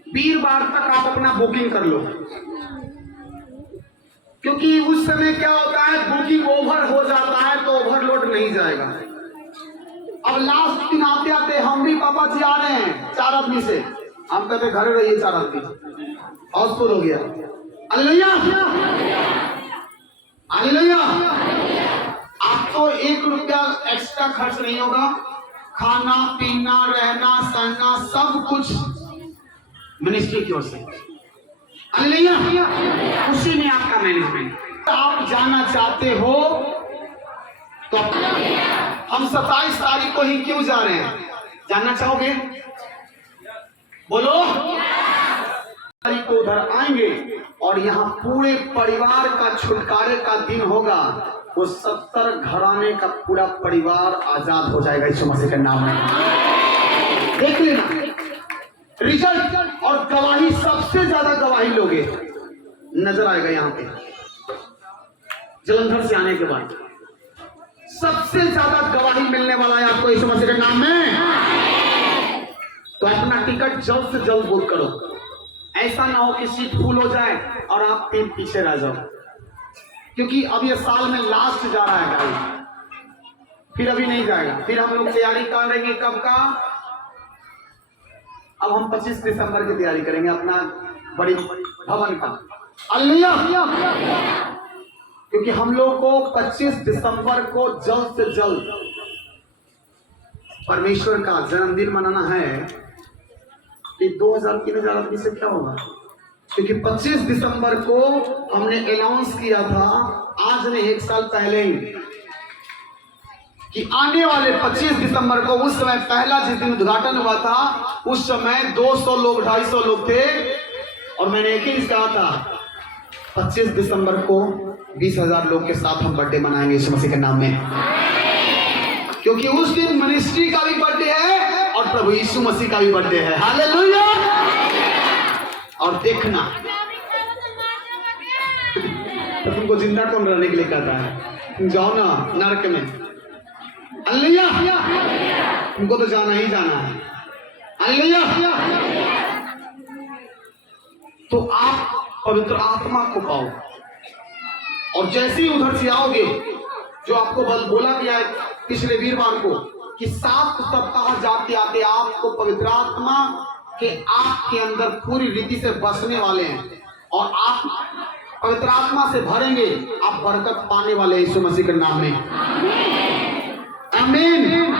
वीरवार तक आप अपना बुकिंग कर लो, क्योंकि उस समय क्या होता है, बुकिंग ओवर हो जाता है तो ओवरलोड नहीं जाएगा। अब लास्ट दिन आते आते हम भी पापा जी आ रहे हैं 4 आदमी से, हम कहते घर रहिए 4 आदमी, हाउसफुल हो गया। Hallelujah, hallelujah. आपको 1 रुपया एक्स्ट्रा खर्च नहीं होगा, खाना पीना रहना सहना सब कुछ मिनिस्ट्री की ओर से। हालेलुया। उसी में आपका मैनेजमेंट। आप जाना चाहते हो तो हम 27 तारीख को ही क्यों जा रहे हैं? जानना चाहोगे? बोलो। तारीख को उधर आएंगे और यहाँ पूरे परिवार का छुटकारे का दिन होगा। वो 70 घराने का पूरा परिवार आजाद हो जाएगा यीशु मसीह के नाम में। देख लेना, रिजल्ट और गवाही, सबसे ज्यादा गवाही लोगे नजर आएगा यहाँ पे जलंधर से आने के बाद। सबसे ज्यादा गवाही मिलने वाला है आपको यीशु मसीह के नाम में। तो अपना टिकट जल्द से जल्द बुक करो, ऐसा ना हो कि सीट फुल हो जाए और आप पीछे रह जाओ, क्योंकि अब ये साल में लास्ट जा रहा है गाड़ी, फिर अभी नहीं जाएगा। फिर हम लोग तैयारी कर रहे हैं कब का? अब हम 25 दिसंबर की तैयारी करेंगे अपना बड़ी भवन का। हालेलुया। क्योंकि हम लोग को 25 दिसंबर को जल्द से जल्द परमेश्वर का जन्मदिन मनाना है। कि 2000-3000 आदमी से क्या होगा? क्योंकि 25 दिसंबर को हमने अनाउंस किया था, आज ने 1 साल पहले ही, कि आने वाले 25 दिसंबर को, उस समय पहला जिस दिन उद्घाटन हुआ था उस समय 200 लोग 250 लोग थे, और मैंने एक ही कहा था 25 दिसंबर को 20,000 लोग के साथ हम बर्थडे मनाएंगे यीशु मसीह के नाम में। क्योंकि उस दिन मिनिस्ट्री का भी बर्थडे है और प्रभु यीशु मसीह का भी बर्थडे है। हालेलुया। और देखना तो तुमको जिंदा कम रहने के लिए कहता है, तुम जाओ ना नरक में। हालेलुया। तुमको तो जाना ही जाना है। हालेलुया। तो आप पवित्र आत्मा को पाओ, और जैसे ही उधर से आओगे, जो आपको बोला गया है पिछले वीरवार को कि 7 सप्ताह जाते आते आपको पवित्र आत्मा के आपके अंदर पूरी रीति से बसने वाले हैं, और आप पवित्र आत्मा से भरेंगे, आप बरकत पाने वाले यीशु मसीह के नाम में। आमीन।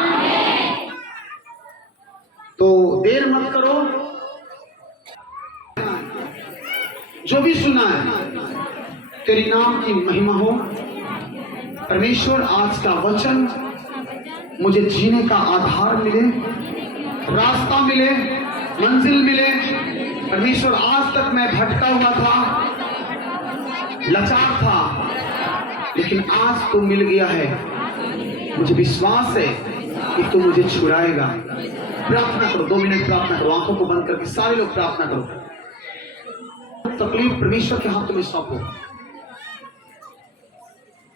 तो देर मत करो, जो भी सुना है तेरी नाम की महिमा हो। परमेश्वर आज का वचन मुझे जीने का आधार मिले, रास्ता मिले, मंजिल मिले। परमेश्वर आज तक मैं भटका हुआ था, लाचार था, लेकिन आज तो मिल गया है। मुझे विश्वास है कि तू मुझे छुड़ाएगा। प्रार्थना करो, 2 मिनट प्रार्थना करो, आंखों को बंद करके सारे लोग प्रार्थना करो। तकलीफ परमेश्वर के हाथ में सौंपो।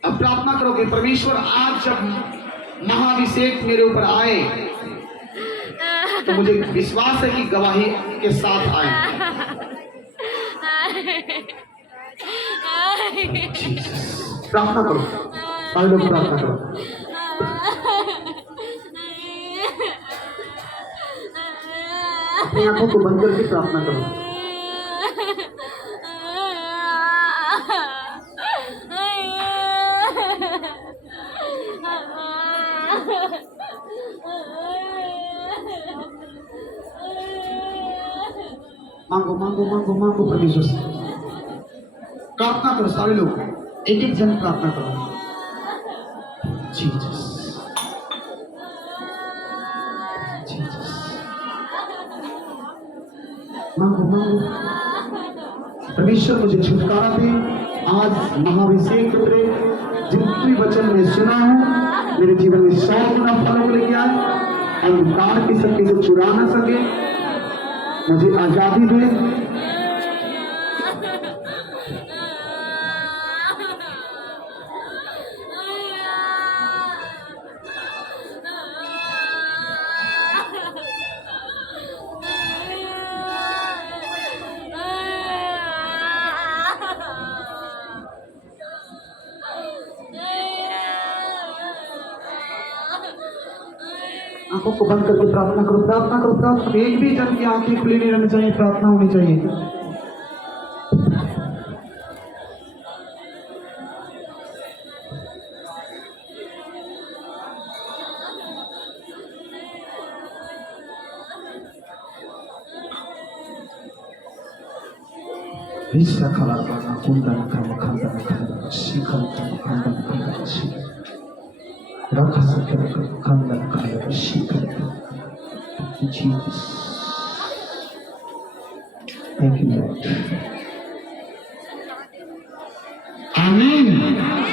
अब प्रार्थना करो कि परमेश्वर आज जब महाभिषेक मेरे ऊपर आए, तो मुझे विश्वास है कि गवाही के साथ आए। प्रार्थना करो, सारे लोग प्रार्थना करो। अपनी आंखों को बंद करके प्रार्थना करो। मांगो मांगो मांगो मांगो परमेश्वर से। प्रार्थना करो सारे लोग, एक एक जन प्रार्थना करो। जीसस जीसस, मांगो मांगो। परमेश्वर मुझे छुटकारा दे। आज महाभिषेक करे, जितनी वचन मैं सुना हूं मेरे जीवन में 100 गुना फलों को लेके आए। अंधकार की शक्ति से चुरा ना सके, मुझे आजादी दे। आंखों को बंद करके प्रार्थना करो, प्रार्थना करो, प्रार्थना करो। एक भी जन की आंखें खुली नहीं रहनी चाहिए, प्रार्थना होनी चाहिए। Bisa kalah karena kundan kamu kandan kandan sikal kandan kandan sikal. Rakasa kandan kandan sikal. Jesus. Thank you, Lord. Amin.